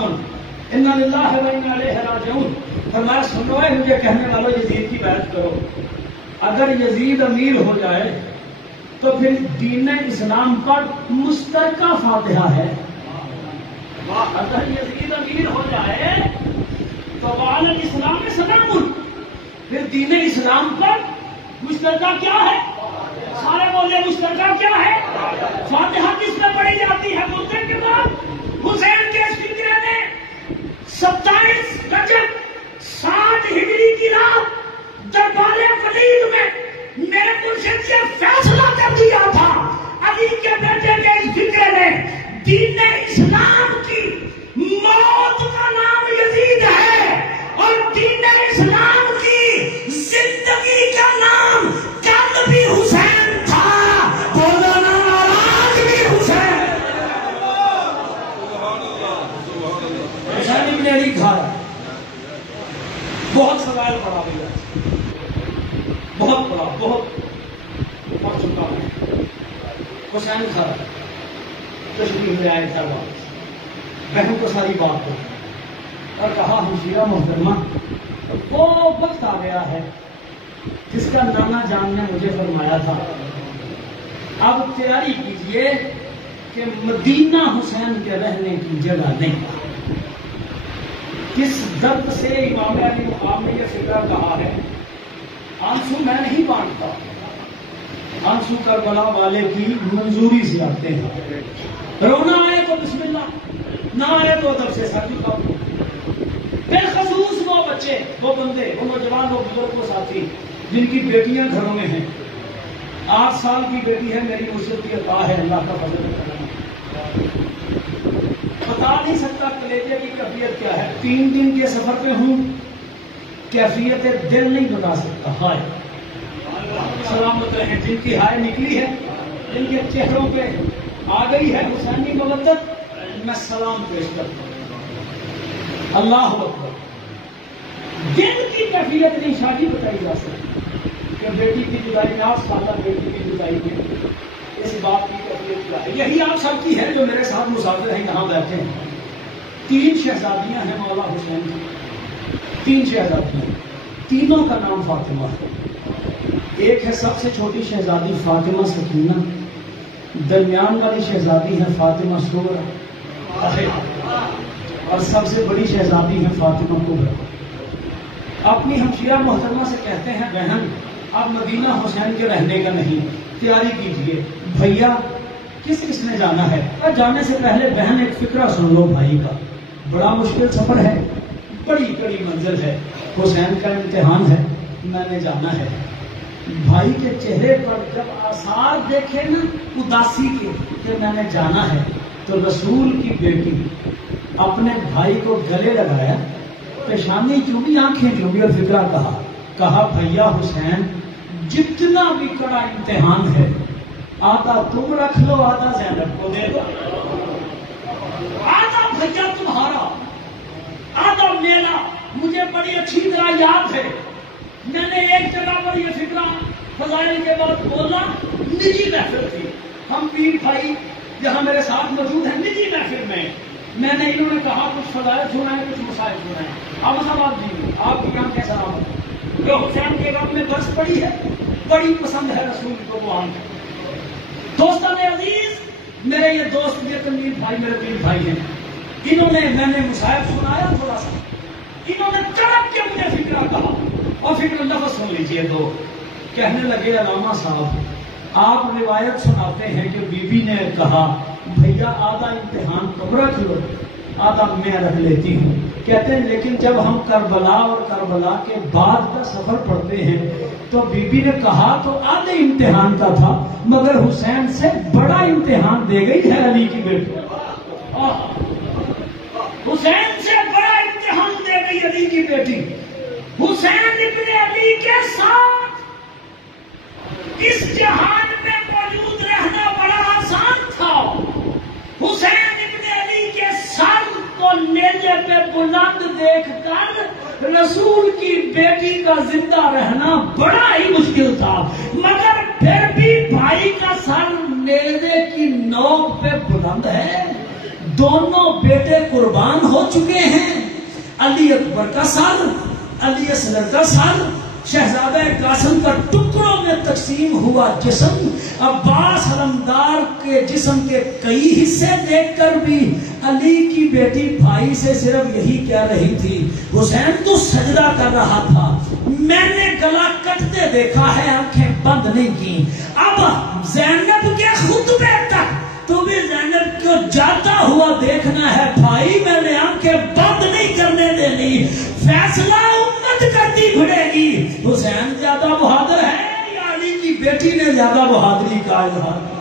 انا للہ و انا الیہ راجعون۔ فرمایا سنو ہے مجھے کہنے والوں یزید کی بیعت کرو، اگر یزید امیر ہو جائے تو پھر دین اسلام پر مشترکہ فاتحہ ہے، اگر یزید امیر ہو جائے تو وعلی الاسلام سلام، پھر دین اسلام پر مشترکہ کیا ہے؟ سارے بولے مشترکہ کیا ہے؟ فاتحہ کس میں پڑھی جاتی ہے مردے کے بعد؟ حسین کے فکرے نے 27 رجب 60 ہجری کی رات دربار ولید میں میرے مرشد سے فیصلہ کر دیا تھا، علی کے بیٹے کے اس فکرے نے دین اسلام کی موت کا نام یزید ہے اور دین اسلام کی زندگی کا نام کل بھی حسین تھا، بولو نا آج بھی حسین۔ حسین ابن علی کھا رہا ہے، بہت سوال پڑا بھیا، بہت بڑا، بہت پڑ چکا ہے۔ حسین کھا رہا ہے، تشریف لے آئے تھا واپس، بہن کو ساری بات کو اور کہا ہمشیرہ محترمہ وہ وقت آ گیا ہے جس کا نانا جان نے مجھے فرمایا تھا اب تیاری کیجئے کہ مدینہ حسین کے رہنے کی جگہ نہیں۔ کس درد سے امام علی مقام نے یہ فکر کہا ہے؟ آنسو میں نہیں بانٹتا، آنسو کربلا والے کی منظوری سے آتے ہیں۔ رونا آئے تو بسم اللہ، نہ آئے تو ادب سے سر جھکاؤ۔ بالخصوص وہ بچے، وہ بندے، وہ نوجوان، وہ بزرگ، وہ ساتھی جن کی بیٹیاں گھروں میں ہیں۔ 8 سال کی بیٹی ہے، میری نصرت کی عطا ہے، اللہ کا فضل کرم۔ بتا نہیں سکتا کلیجے کی کیفیت کیا ہے۔ 3 دن کے سفر پہ ہوں، کیفیت دل نہیں بتا سکتا۔ ہائے سلامت رہیں جن کی ہائے نکلی ہے، جن کے چہروں پہ آ گئی ہے حسینی مودت، میں سلام پیش کرتا ہوں۔ اللہ اکبر۔ دل کی کیفیت نہیں شادی بتائی جا سکتی کہ بیٹی کی جدائی میں، 8 سالہ بیٹی کی جدائی میں اس بات کی کیفیت کیا ہے۔ یہی آپ سب کی ہے جو میرے ساتھ مسافر ہیں، یہاں بیٹھے ہیں۔ 3 شہزادیاں ہیں مولا حسین کی، 3 شہزادیاں، تینوں کا نام فاطمہ ہے۔ ایک ہے سب سے چھوٹی شہزادی فاطمہ سکینہ، درمیان والی شہزادی ہے فاطمہ صغرا، اور سب سے بڑی شہزادی ہے فاطمہ کبریٰ۔ اپنی ہمشیرہ محترمہ سے کہتے ہیں بہن اب مدینہ حسین کے رہنے کا نہیں، تیاری کیجئے۔ بھیا کس کس نے جانا ہے؟ اور جانے سے پہلے بہن ایک فکرہ سن لو بھائی کا، بڑا مشکل سفر ہے، بڑی کڑی منزل ہے، حسین کا امتحان ہے، میں نے جانا ہے۔ بھائی کے چہرے پر جب آثار دیکھے نا اداسی کے کہ میں نے جانا ہے، تو رسول کی بیٹی اپنے بھائی کو گلے لگایا، پیشانی چومی، آنکھیں چومی، اور فکرہ کہا بھیا حسین جتنا بھی کڑا امتحان ہے آدھا تم رکھ لو، آدھا زینب کو دے دو۔ آدھا بھیا تمہارا، آدھا میرا۔ مجھے بڑی اچھی طرح یاد ہے، میں نے ایک جگہ پر یہ فکرہ فضائل کے بعد بولا، نجی محفل تھی، ہم پیر بھائی جہاں میرے ساتھ موجود ہیں، نجی محفل میں نے انہوں نے کہا کچھ فضائل سنائے، کچھ مسائل سنائے۔ اب سوال دیجیے آپ کی آنکھ کیسا رہا؟ جو حسین کے غم میں برس پڑی ہے، بڑی پسند ہے رسول کو وہ آنکھ۔ دوستان عزیز، میرے یہ دوست یہ تنویر بھائی میرے پیر بھائی ہیں، انہوں نے، میں نے مسائل سنایا تھوڑا سا، انہوں نے تڑپ کے مجھے فکرہ کہا، اور فکر لفظ سن لیجئے دو۔ کہنے لگے علامہ صاحب آپ روایت سناتے ہیں کہ بی بی نے کہا بھیا آدھا امتحان تم رکھ لو، آدھا میں رکھ لیتی ہوں۔ کہتے ہیں لیکن جب ہم کربلا اور کربلا کے بعد کا سفر پڑھتے ہیں تو بی بی نے کہا تو آدھے امتحان کا تھا، مگر حسین سے بڑا امتحان دے گئی ہے علی کی بیٹی۔ حسین سے بڑا امتحان دے گئی علی کی بیٹی۔ حسین ابن علی کے ساتھ اس جہان میں موجود رہنا بڑا آسان تھا۔ حسین ابن علی کے سر کو نیزے پہ بلند دیکھ کر رسول کی بیٹی کا زندہ رہنا بڑا ہی مشکل تھا، مگر پھر بھی بھائی کا سر نیزے کی نوک پہ بلند ہے۔ دونوں بیٹے قربان ہو چکے ہیں، علی اکبر کا سر، علی اصغر کا سر، شہزادہ قاسم کا ٹکڑوں میں تقسیم ہوا جسم، عباس علمدار کے جسم کے کئی حصے دیکھ کر بھی علی کی بیٹی بھائی سے صرف یہی کہہ رہی تھی حسین تو سجدہ کر رہا تھا، میں نے گلا کٹتے دیکھا ہے، آنکھیں بند نہیں کی۔ اب زینب کے خطبے تک تمہیں زینب کو جاتا ہوا دیکھنا ہے بھائی، میں نے آنکھیں بند نہیں کرنے دینی، فیصلہ امت کرتی بھڑے گی، حسین زیادہ بہادر ہے یا علی کی بیٹی نے زیادہ بہادری کا اظہار کیا؟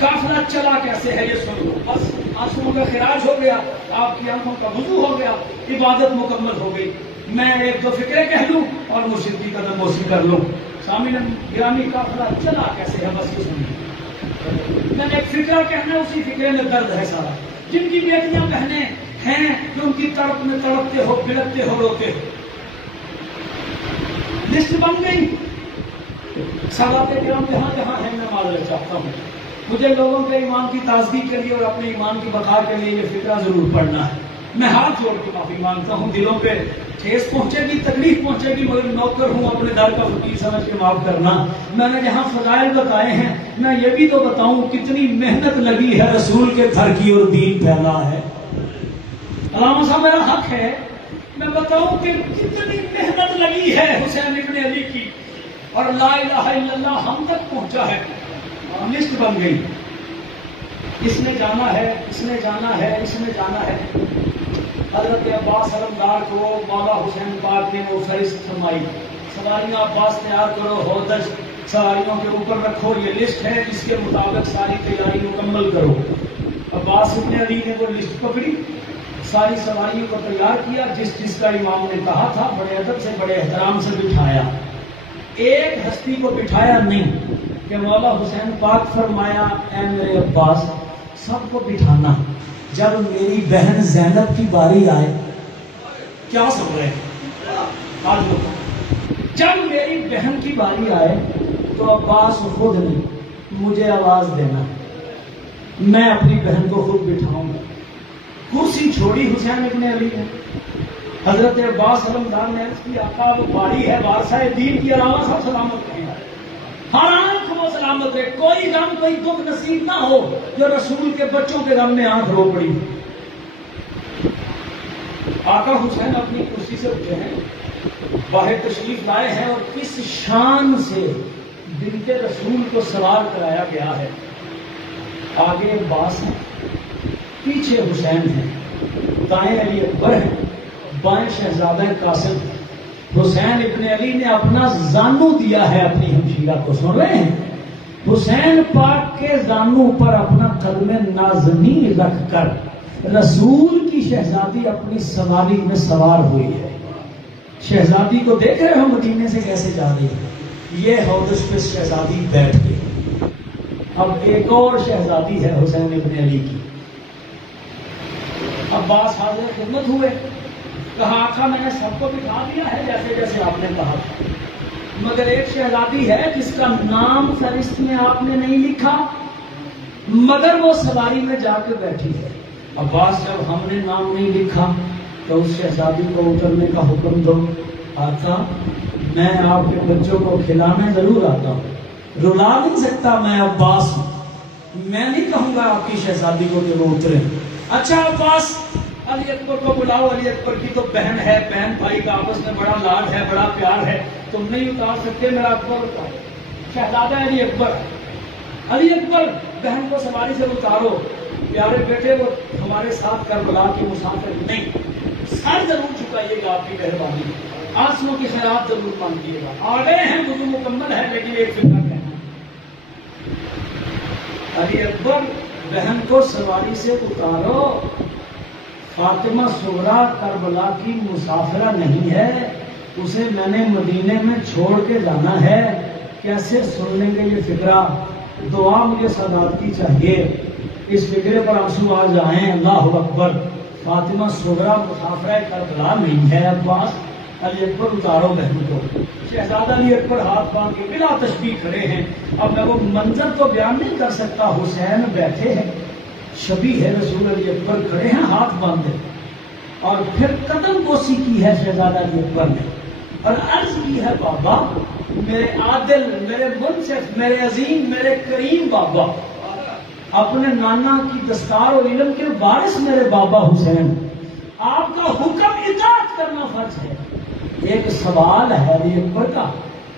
قافلہ چلا کیسے ہے یہ سن لو، بس آنسوؤں کا خراج ہو گیا، آپ کی آنکھوں کا وضو ہو گیا، عبادت مکمل ہو گئی۔ میں 1-2 فکرے کہہ لوں اور مرشد کی قدم بوسی کر لوں۔ سامعین گرامی، قافلہ چلا کیسے ہے بس یہ سنیے۔ میں نے ایک فکرہ کہنا ہے، اسی فکرے میں درد ہے سارا۔ جن کی بیٹیاں بہنیں ہیں جو ان کی تڑپ میں تڑپتے ہو، بلکتے ہو، روتے ہو، لسٹ بن گئی۔ سادات کرام جہاں جہاں ہیں میں معذرت چاہتا ہوں، مجھے لوگوں کے ایمان کی تازگی کے لیے اور اپنے ایمان کی بقا کے لیے یہ فکرہ ضرور پڑھنا ہے۔ میں ہاتھ جوڑ کے معافی مانگتا ہوں، دلوں پہ ٹھیس پہنچے گی، تکلیف پہنچے گی، مگر نوکر ہوں اپنے در کا فقیر سمجھ کے معاف کرنا۔ میں نے جہاں فضائل بتائے ہیں میں یہ بھی تو بتاؤں کتنی محنت لگی ہے رسول کے گھر کی اور دین پھیلا ہے۔ علامہ صاحب میرا حق ہے میں بتاؤں کہ کتنی محنت لگی ہے حسین ابن علی کی، اور لا الہ الا اللہ ہم تک پہنچا ہے، لسٹ بن گئی، اس نے جانا ہے، اس نے جانا ہے، اس نے جانا ہے۔ حضرت عباس علمدار کو مولا حسین پاک نے وہ فہرست فرمائی، سواریاں عباس تیار کرو، ہودج سواریوں کے اوپر رکھو، یہ لسٹ ہے، اس کے مطابق ساری تیاری مکمل کرو۔ عباس ابن علی نے وہ لسٹ پکڑی، ساری سواریوں کو تیار کیا، جس جس کا امام نے کہا تھا بڑے ادب سے بڑے احترام سے بٹھایا۔ ایک ہستی کو بٹھایا نہیں کہ مولا حسین پاک فرمایا اے میرے عباس سب کو بٹھانا، جب میری بہن زینب کی باری آئے، کیا سن رہے ہیں، جب میری بہن کی باری آئے تو عباس خود نہیں مجھے آواز دینا، میں اپنی بہن کو خود بٹھاؤں گا۔ کرسی چھوڑی حسین ابن علی نے، حضرت عباس علمدار نے عرض کی آقا وہ باری ہے وارثہ دین کی، علاوہ سب سلامت رہے، ہر آنکھ وہ سلامت رہے، کوئی غم کوئی دکھ نصیب نہ ہو جو رسول کے بچوں کے غم میں آنکھ رو پڑی۔ آقا حسین اپنی کرسی سے اٹھے ہیں، باہر تشریف لائے ہیں، اور کس شان سے بنت رسول کو سوار کرایا گیا ہے۔ آگے عباس ہے، پیچھے حسین ہے، دائیں علی اکبر ہے، بائیں شہزادہ قاسم۔ حسین ابن علی نے اپنا زانو دیا ہے اپنی ہمشیرہ کو، سن رہے ہیں، حسین پاک کے زانو پر اپنا قدم نازنی رکھ کر رسول کی شہزادی اپنی سواری میں سوار ہوئی ہے۔ شہزادی کو دیکھ رہے ہو مدینے سے کیسے جا رہی ہے، یہ ہودج پہ شہزادی بیٹھ گئی۔ اب ایک اور شہزادی ہے حسین ابن علی کی۔ عباس حاضر خدمت ہوئے، کہا آقا میں نے سب کو بٹھا دیا ہے جیسے جیسے آپ نے کہا، مگر ایک شہزادی ہے جس کا نام فہرست میں آپ نے نہیں لکھا، مگر وہ سواری میں جا کے بیٹھی ہے۔ عباس جب ہم نے نام نہیں لکھا تو اس شہزادی کو اترنے کا حکم دو۔ آقا میں آپ کے بچوں کو کھلانے ضرور آتا ہوں، رلا نہیں سکتا، میں عباس ہوں، میں نہیں کہوں گا آپ کی شہزادی کو کہ وہ اترے۔ اچھا عباس علی اکبر کو بلاؤ، علی اکبر کی تو بہن ہے، بہن بھائی کا آپس میں بڑا لاڈ ہے، بڑا پیار ہے، تم نہیں اتار سکتے، میرا اکبر اتارو۔ شہزادہ علی اکبر، علی اکبر بہن کو سواری سے اتارو، پیارے بیٹے وہ ہمارے ساتھ کربلا کی مسافر نہیں، سر ضرور چکائیے گا، آپ کی مہربانی، آنسوؤں کی خیرات ضرور مانگیے گا، آ گئے ہیں وضو مکمل ہے لیکن ایک فکر کہنا۔ علی اکبر بہن کو سواری سے اتارو، فاطمہ صغریٰ کربلا کی مسافرہ نہیں ہے، اسے میں نے مدینے میں چھوڑ کے جانا ہے، کیسے سن لیں گے یہ فکرہ؟ دعا مجھے سادات کی چاہیے، اس فکرے پر آنسو آ جائیں۔ اللہ اکبر، فاطمہ صغریٰ مسافرہ کربلا نہیں ہے۔ عباس علی اکبر اتارو بہن کو۔ شہزادہ علی اکبر ہاتھ باندھ کے بلا تشبیہ کھڑے ہیں۔ اب میں وہ منظر تو بیان نہیں کر سکتا، حسین بیٹھے ہیں، شبیہ ہے رسول علی اکبر کھڑے ہیں ہاتھ باندھے، اور پھر قدم بوسی کی ہے شہزادہ علی اکبر نے، اور عرض کی ہے بابا میرے عادل، میرے منصف، میرے عظیم، میرے کریم بابا، اپنے نانا کی دستار و علم کے وارث میرے بابا حسین، آپ کا حکم اطاعت کرنا فرض ہے۔ ایک سوال ہے علی اکبر کا،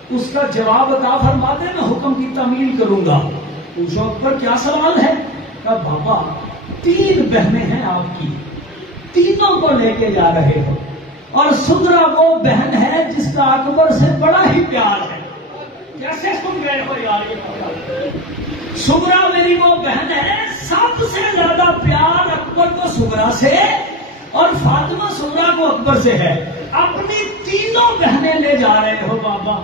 اس کا جواب عطا فرما دے، میں حکم کی تعمیل کروں گا۔ پوچھو اکبر کیا سوال ہے؟ کہا بابا 3 بہنیں ہیں آپ کی، تینوں کو لے کے جا رہے ہو، اور سدرا وہ بہن ہے جس کا اکبر سے بڑا ہی پیار ہے۔ کیسے سن گئے ہو یار یہ؟ سدرا میری وہ بہن ہے، سب سے زیادہ پیار اکبر کو سدرا سے اور فاطمہ سدرا کو اکبر سے ہے۔ اپنی تینوں بہنیں لے جا رہے ہو بابا،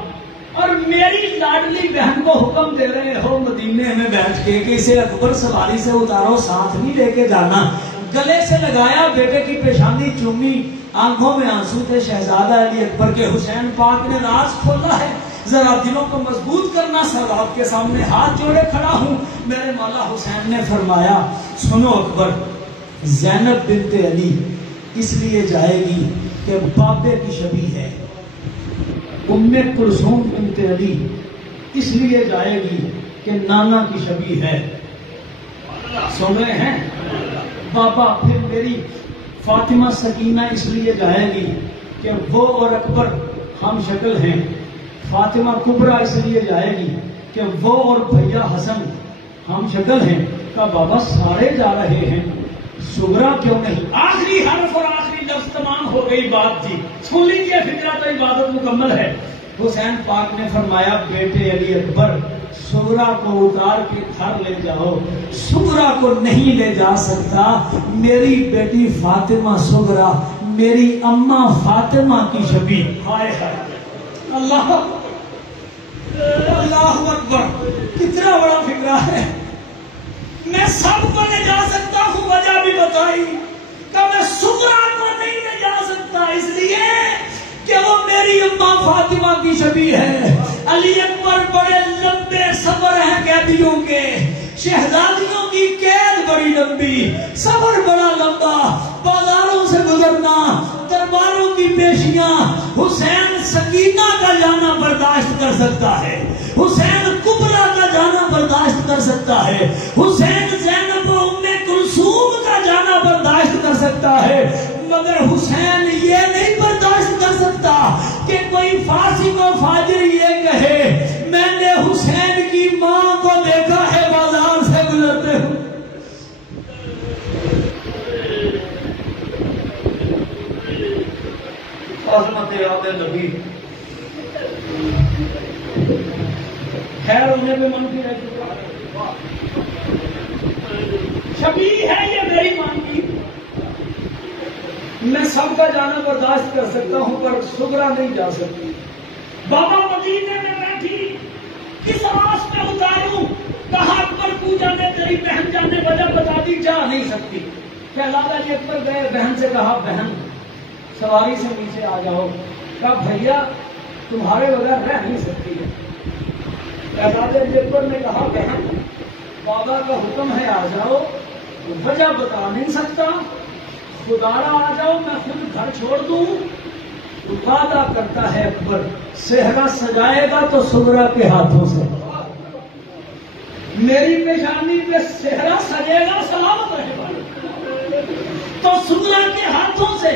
اور میری لاڈلی بہن کو حکم دے رہے ہو مدینے میں بیٹھ کے کہ اسے اکبر سواری سے اتارو، ساتھ نہیں لے کے جانا۔ گلے سے لگایا، بیٹے کی پیشانی چومی، آنکھوں میں آنسو تھے شہزادہ علی اکبر کے۔ حسین پاک نے راز کھولا ہے، ذرا دلوں کو مضبوط کرنا، سادات کے سامنے ہاتھ جوڑے کھڑا ہوں۔ میرے مولا حسین نے فرمایا سنو اکبر، زینب بنت علی اس لیے جائے گی کہ بابے کی شبیہ ہے. ام کلثوم بنت علی اس لیے جائے گی کہ نانا کی شبیہ ہے. سن رہے ہیں بابا؟ پھر میری فاطمہ سکینہ اس لیے جائے گی کہ وہ اور اکبر ہم شکل ہیں. فاطمہ کبریٰ اس لیے جائے گی کہ وہ اور بھیا حسن ہم شکل ہیں. کہ بابا سارے جا رہے ہیں، صغرا کیوں نہیں؟ آخری حرف اور آخری لفظ تمام ہو گئی بات جی. سن لیجیے، فکرہ تو عبادت مکمل ہے. حسین پاک نے فرمایا بیٹے علی اکبر صغرا کو اتار کے گھر لے جاؤ. صغرا کو نہیں لے جا سکتا، میری بیٹی فاطمہ صغرا میری اماں فاطمہ کی شبیہ. ہائے ہائے اللہ اللہ اکبر، کتنا بڑا فکرہ ہے. میں سب کو لے جا سکتا ہوں، وجہ بھی بتائی کہ میں صغرا کو نہیں لے جا سکتا اس لیے کہ وہ میری اماں فاطمہ کی شبیہ ہے. علی اکبر بڑے لمبے صبر ہیں قیدیوں کے، شہزادیوں کی قید بڑی لمبی، صبر بڑا لمبا، بازاروں سے گزرنا، درباروں کی پیشیاں. حسین سکینہ کا جانا برداشت کر سکتا ہے، حسین کبریٰ کا جانا برداشت کر سکتا ہے، حسین زینب و ام کلثوم کا جانا برداشت کر سکتا ہے، مگر حسین یہ نہیں برداشت کر سکتا کہ کوئی فاسق و فاجر یہ کہے میں نے حسین کی ماں کو دیکھا ہے بازار سے گزرتے ہوئے. عظمت یاد نبی. خیر انہیں بھی منفی رہ چکا، شبیہ ہے یہ میری ماں کی. میں سب کا جانا برداشت کر سکتا ہوں پر صغرا نہیں جا سکتی. بابا مدینے میں بیٹھی کس آس پہ اتاروں؟ کہا اکبر کو جانے تیری بہن جانے وجہ بتا دی، جا نہیں سکتی. شہزادہ علی اکبر گئے، بہن سے کہا بہن سواری سے نیچے آ جاؤ. کہا بھیا تمہارے بغیر رہ نہیں سکتی ہے. شہزادہ علی اکبر نے کہا بہن بابا کا حکم ہے آ جاؤ، وجہ بتا نہیں سکتا، خدارا آ جاؤ میں خود گھر چھوڑ دوں. وعدہ کرتا ہے اکبر صحرا سجائے گا تو صغرا کے ہاتھوں سے. میری پیشانی پہ صحرا سجے گا سلامت رہے گا تو صغرا کے ہاتھوں سے.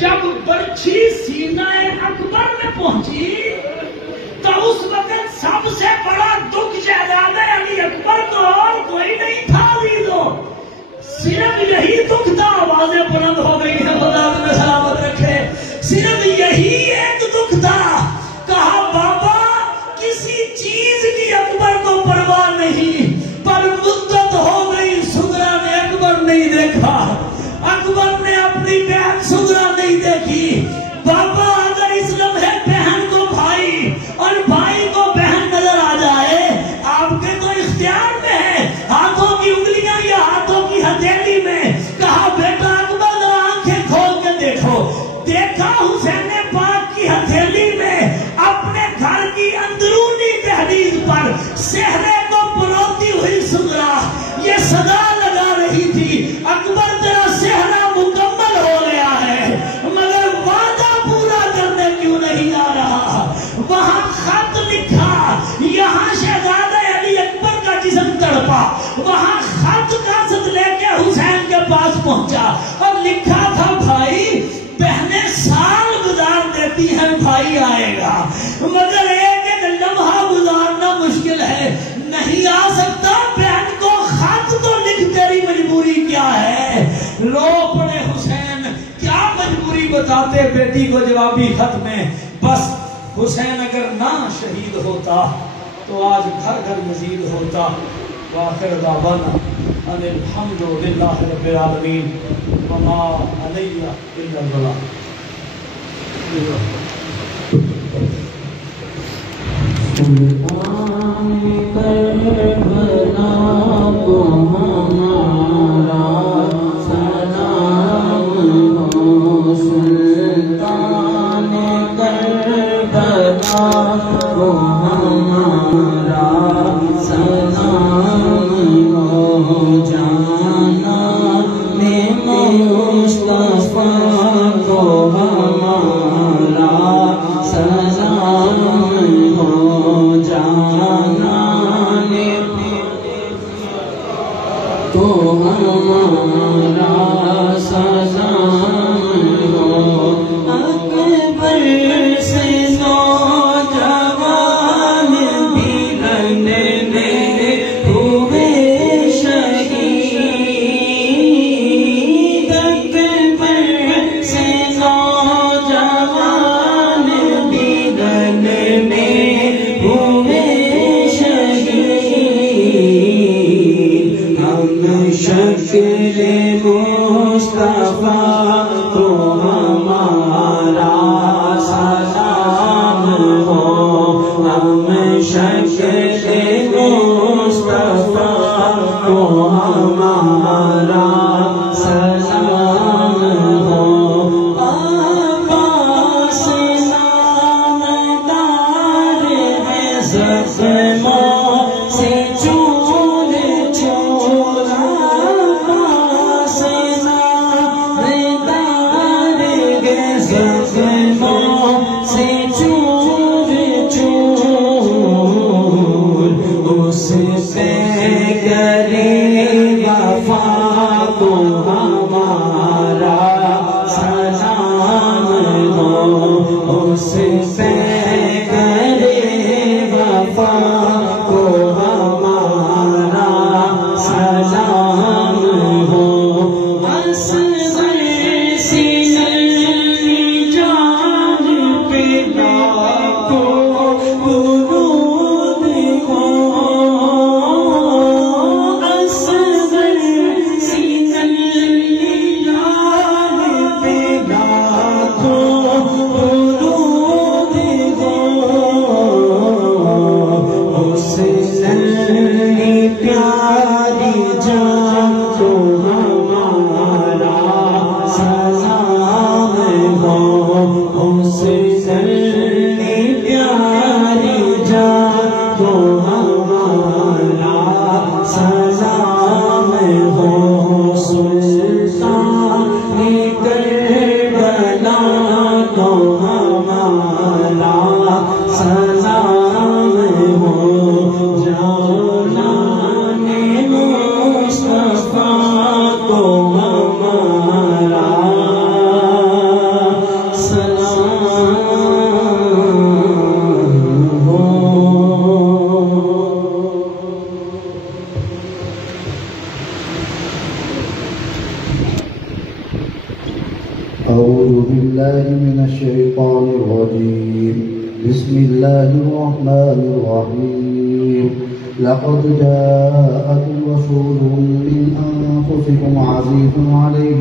جب برچھی سینہ اکبر میں پہنچی تو اس وقت سب سے بڑا دکھ شہزادہ علی اکبر کو اور کوئی نہیں تھا. عزیزو صرف یہی دکھ تھا. آوازیں بلند ہو گئی ہیں، خدا تمہیں سلامت رکھے. صرف یہی ایک دکھ تھا. کہا بابا کسی چیز کی اکبر کو پرواہ نہیں، پر مدت ہو گئی صغرا نے اکبر نہیں دیکھا، اکبر نے اپنی بہن صغرا نہیں دیکھی. بابا اگر اس لمحے بہن کو بھائی اور بھائی کو بہن نظر آ جائے، آپ کے تو اختیار میں ہے، ہاتھوں کی انگلیاں یا ہاتھوں کی ہتھیلی میں. کہا بیٹا اکبر آنکھیں کھول کے دیکھو. دیکھا حسین پاک کی ہتھیلی میں اپنے گھر کی اندرونی دہلیز پر صحرے کو پروتی ہوئی صغرا یہ صدا لگا رہی تھی اکبر تیرا صحرا مکمل ہو گیا ہے، مگر وعدہ پورا کرنے کیوں نہیں آ رہا؟ وہاں خط لکھا، یہاں شہزادہ علی اکبر کا جسم تڑپا، وہاں خط قاصد لے کے حسین کے پاس پہنچا اور لکھا تھا بھائی بہنیں سال گزار دیتی ہیں بھائی آئے گا، مگر ایک ایک لمحہ گزارنا مشکل ہے، نہیں آ سکتا. بہن کو خط تو لکھ، تیری مجبوری کیا ہے؟ رو پڑے حسین. کیا مجبوری بتاتے بیٹی کو جوابی خط میں؟ بس حسین اگر نہ شہید ہوتا تو آج گھر گھر مزید ہوتا. وآخر دعوانا ان الحمد للہ رب العالمین وما علیہ الا البلاغ. سلطان کربلا کو ہمارا سلام ہو، سلطان کربلا کو ہمارا سلام ہو، جانا میں مصطفیٰ أعوذ بالله من الشيطان الرجيم. بسم الله الرحمن الرحيم. لقد جاءكم رسول من أنفسكم عزيز عليه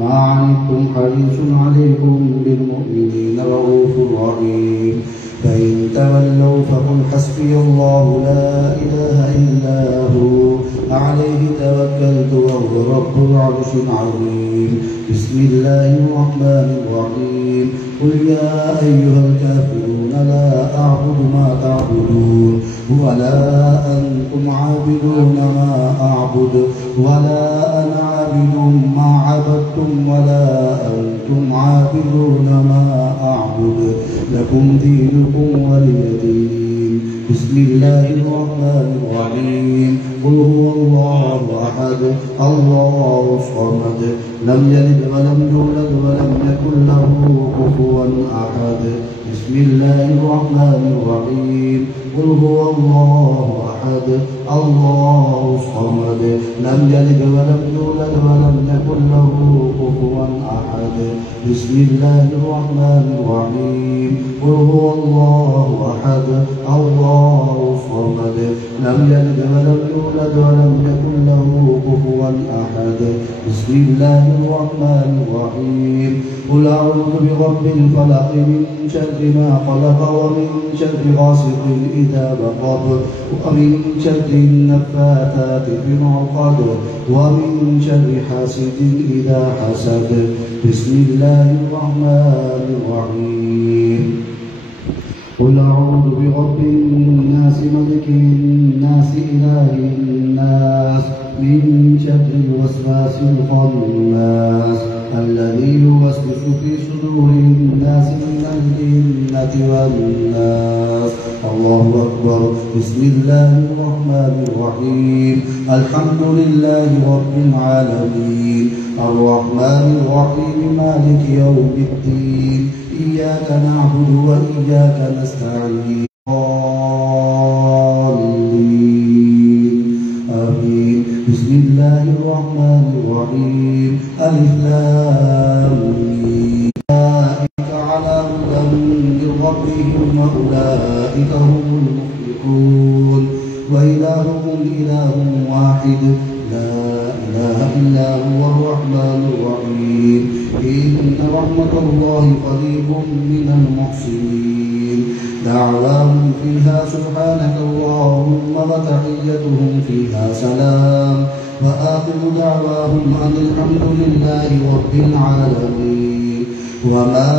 ما عنتم حريص عليكم بالمؤمنين رؤوف رحيم. فإن تولوا فقل حسبي الله لا إله إلا هو عليه توكلت وهو رب العرش العظيم. بسم الله الرحمن الرحيم. قل يا أيها الكافرون لا أعبد ما تعبدون ولا أنتم عابدون ما أعبد ولا أنا عابد ما عبدتم ولا أنتم عابدون ما أعبد لكم دينكم ولي دين. بسم الله الرحمن الرحيم. قل هو الله أحد الله الصمد لم يلد ولم يولد ولم يكن له كفوا أحد. بسم الله الرحمن الرحيم. قل هو الله أحد الله الصمد لم يلد ولم يولد ولم يكن له كفوا أحد. بسم الله الرحمن الرحيم. قل هو الله أحد الله الصمد لم يلد ولم يولد ولم يكن له كفوا أحد. بسم الله الرحمن الرحيم. قل أعوذ برب الفلق من شر ما خلق ومن شر غاسق إذا وقب ومن شر النفاثات في العقد ومن شر حاسد إذا حسد. بسم الله الرحمن الرحيم. قل أعوذ برب الناس ملك الناس إله الناس من شر الوسواس الخناس الذي يوسوس في صدور الناس من الجنة والناس. الله أكبر. بسم الله الرحمن الرحيم. الحمد لله رب العالمين الرحمن الرحيم مالك يوم الدين إياك نعبد وإياك نستعين آمين. بسم الله الرحمن الرحيم. ألف لام ميم. أولئك على هدى من ربهم وأولئك هم المفلحون. وإلهكم إله واحد لا إله إلا هو الرحمن الرحيم. إن رحمة الله قريب من المحسنين. دعواهم فيها سبحانك اللهم وتحيتهم فيها سلام. وآخر دعواهم أن الحمد لله رب العالمين. وما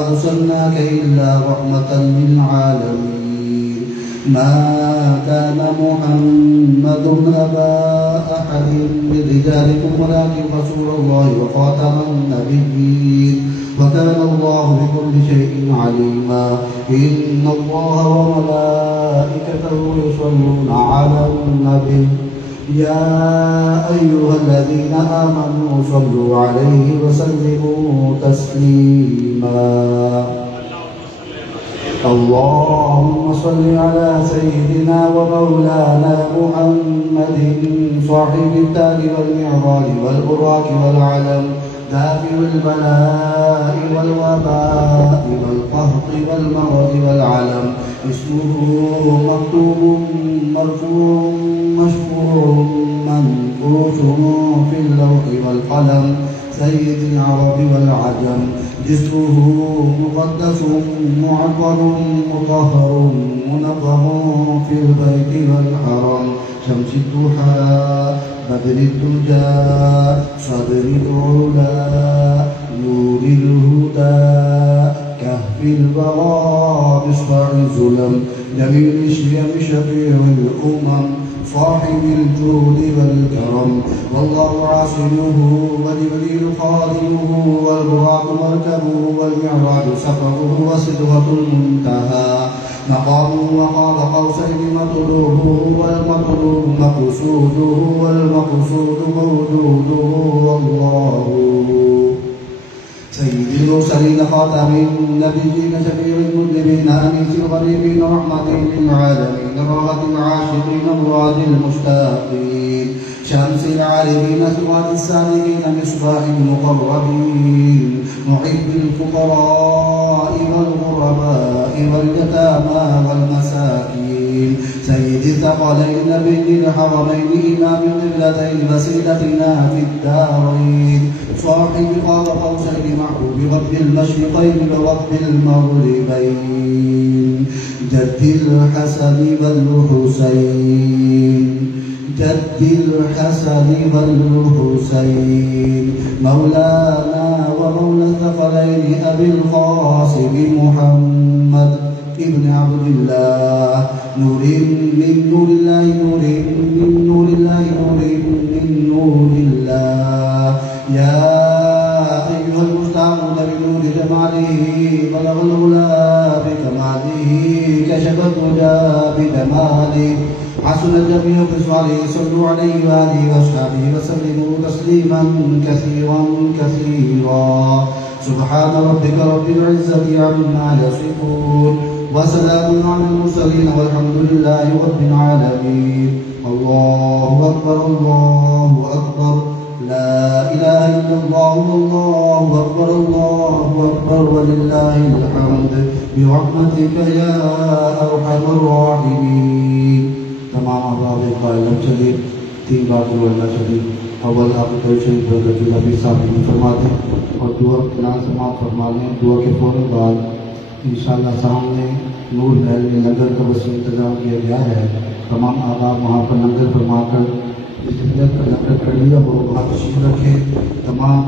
أرسلناك إلا رحمة للعالمين. ما كان محمد أبا أحد من رجالكم ولكن رسول الله وخاتم النبيين وكان الله بكل شيء عليما. إن الله وملائكته يصلون على النبي يا أيها الذين آمنوا صلوا عليه وسلموا تسليما. اللهم صل على سيدنا ومولانا محمد صاحب التاج والمعراج والبراق والعلم دافع البلاء والوباء والقهط والمرض والعلم. اسمه مكتوب مرفوع مشفوع منقوش في اللوح والقلم سيد العرب والعجم. جسمه مقدس معطر مطهر منظم في البيت والحرم. شمس الضحى بدر الدجى صدر العلا نور الهدى كهف البراء مصباح الظلم. جميل الشيم شفيع الأمم صاحب الجود والكرم. والله عاصمه وجبريل خادمه والبراق مركبه والمعراج سفره وسدرة المنتهى مقامه وقاب قوسين مطلوبه والمطلوب مقصوده والمقصود موجوده. والله سيد المرسلين خاتم النبيين شفيع المذنبين أنيس الغريبين رحمة للعالمين راحة العاشقين مراد المشتاقين شمس العارفين سواد السالكين مصباح المقربين محب الفقراء والغرباء واليتامى والمساكين. سيد الثقلين نبي الحرمين إمام القبلتين وسيلتنا في الدارين صاحب قاب قوسين محبوب رب المشرقين ورب المغربين. جد الحسن والحسين جد الحسن والحسين مولانا ومولى الثقلين أبي القاسم محمد ابن عبد الله نور من نور الله نور من نور الله نور من نور الله. يا أيها المستعمون بنور جماله بلغ الغلا بكماله كشف الدجى بجماله حسن الجميع بصالح. صلوا عليه وآله وأصحابه وسلموا تسليما كثيرا كثيرا. سبحان ربك رب العزة عما يصفون وسلام على المرسلين والحمد لله رب العالمين. الله أكبر الله أكبر لا إله إلا الله الله أكبر الله أكبر ولله الحمد برحمتك يا أرحم الراحمين. تمام احباب قائلہ چلیے 3 بار اللہ شریف اول آپ شریف برکت نبی صاحب فرما دیں اور دعا نام سماعت فرما لیں. دعا کے فوراً بعد انشاءاللہ سامنے نور محل میں لنگر کا وسیع انتظام کیا گیا ہے. تمام احباب وہاں پر لنگر فرما کر جس کا لنگر کر لیا وہ وہاں تشریف رکھیں. تمام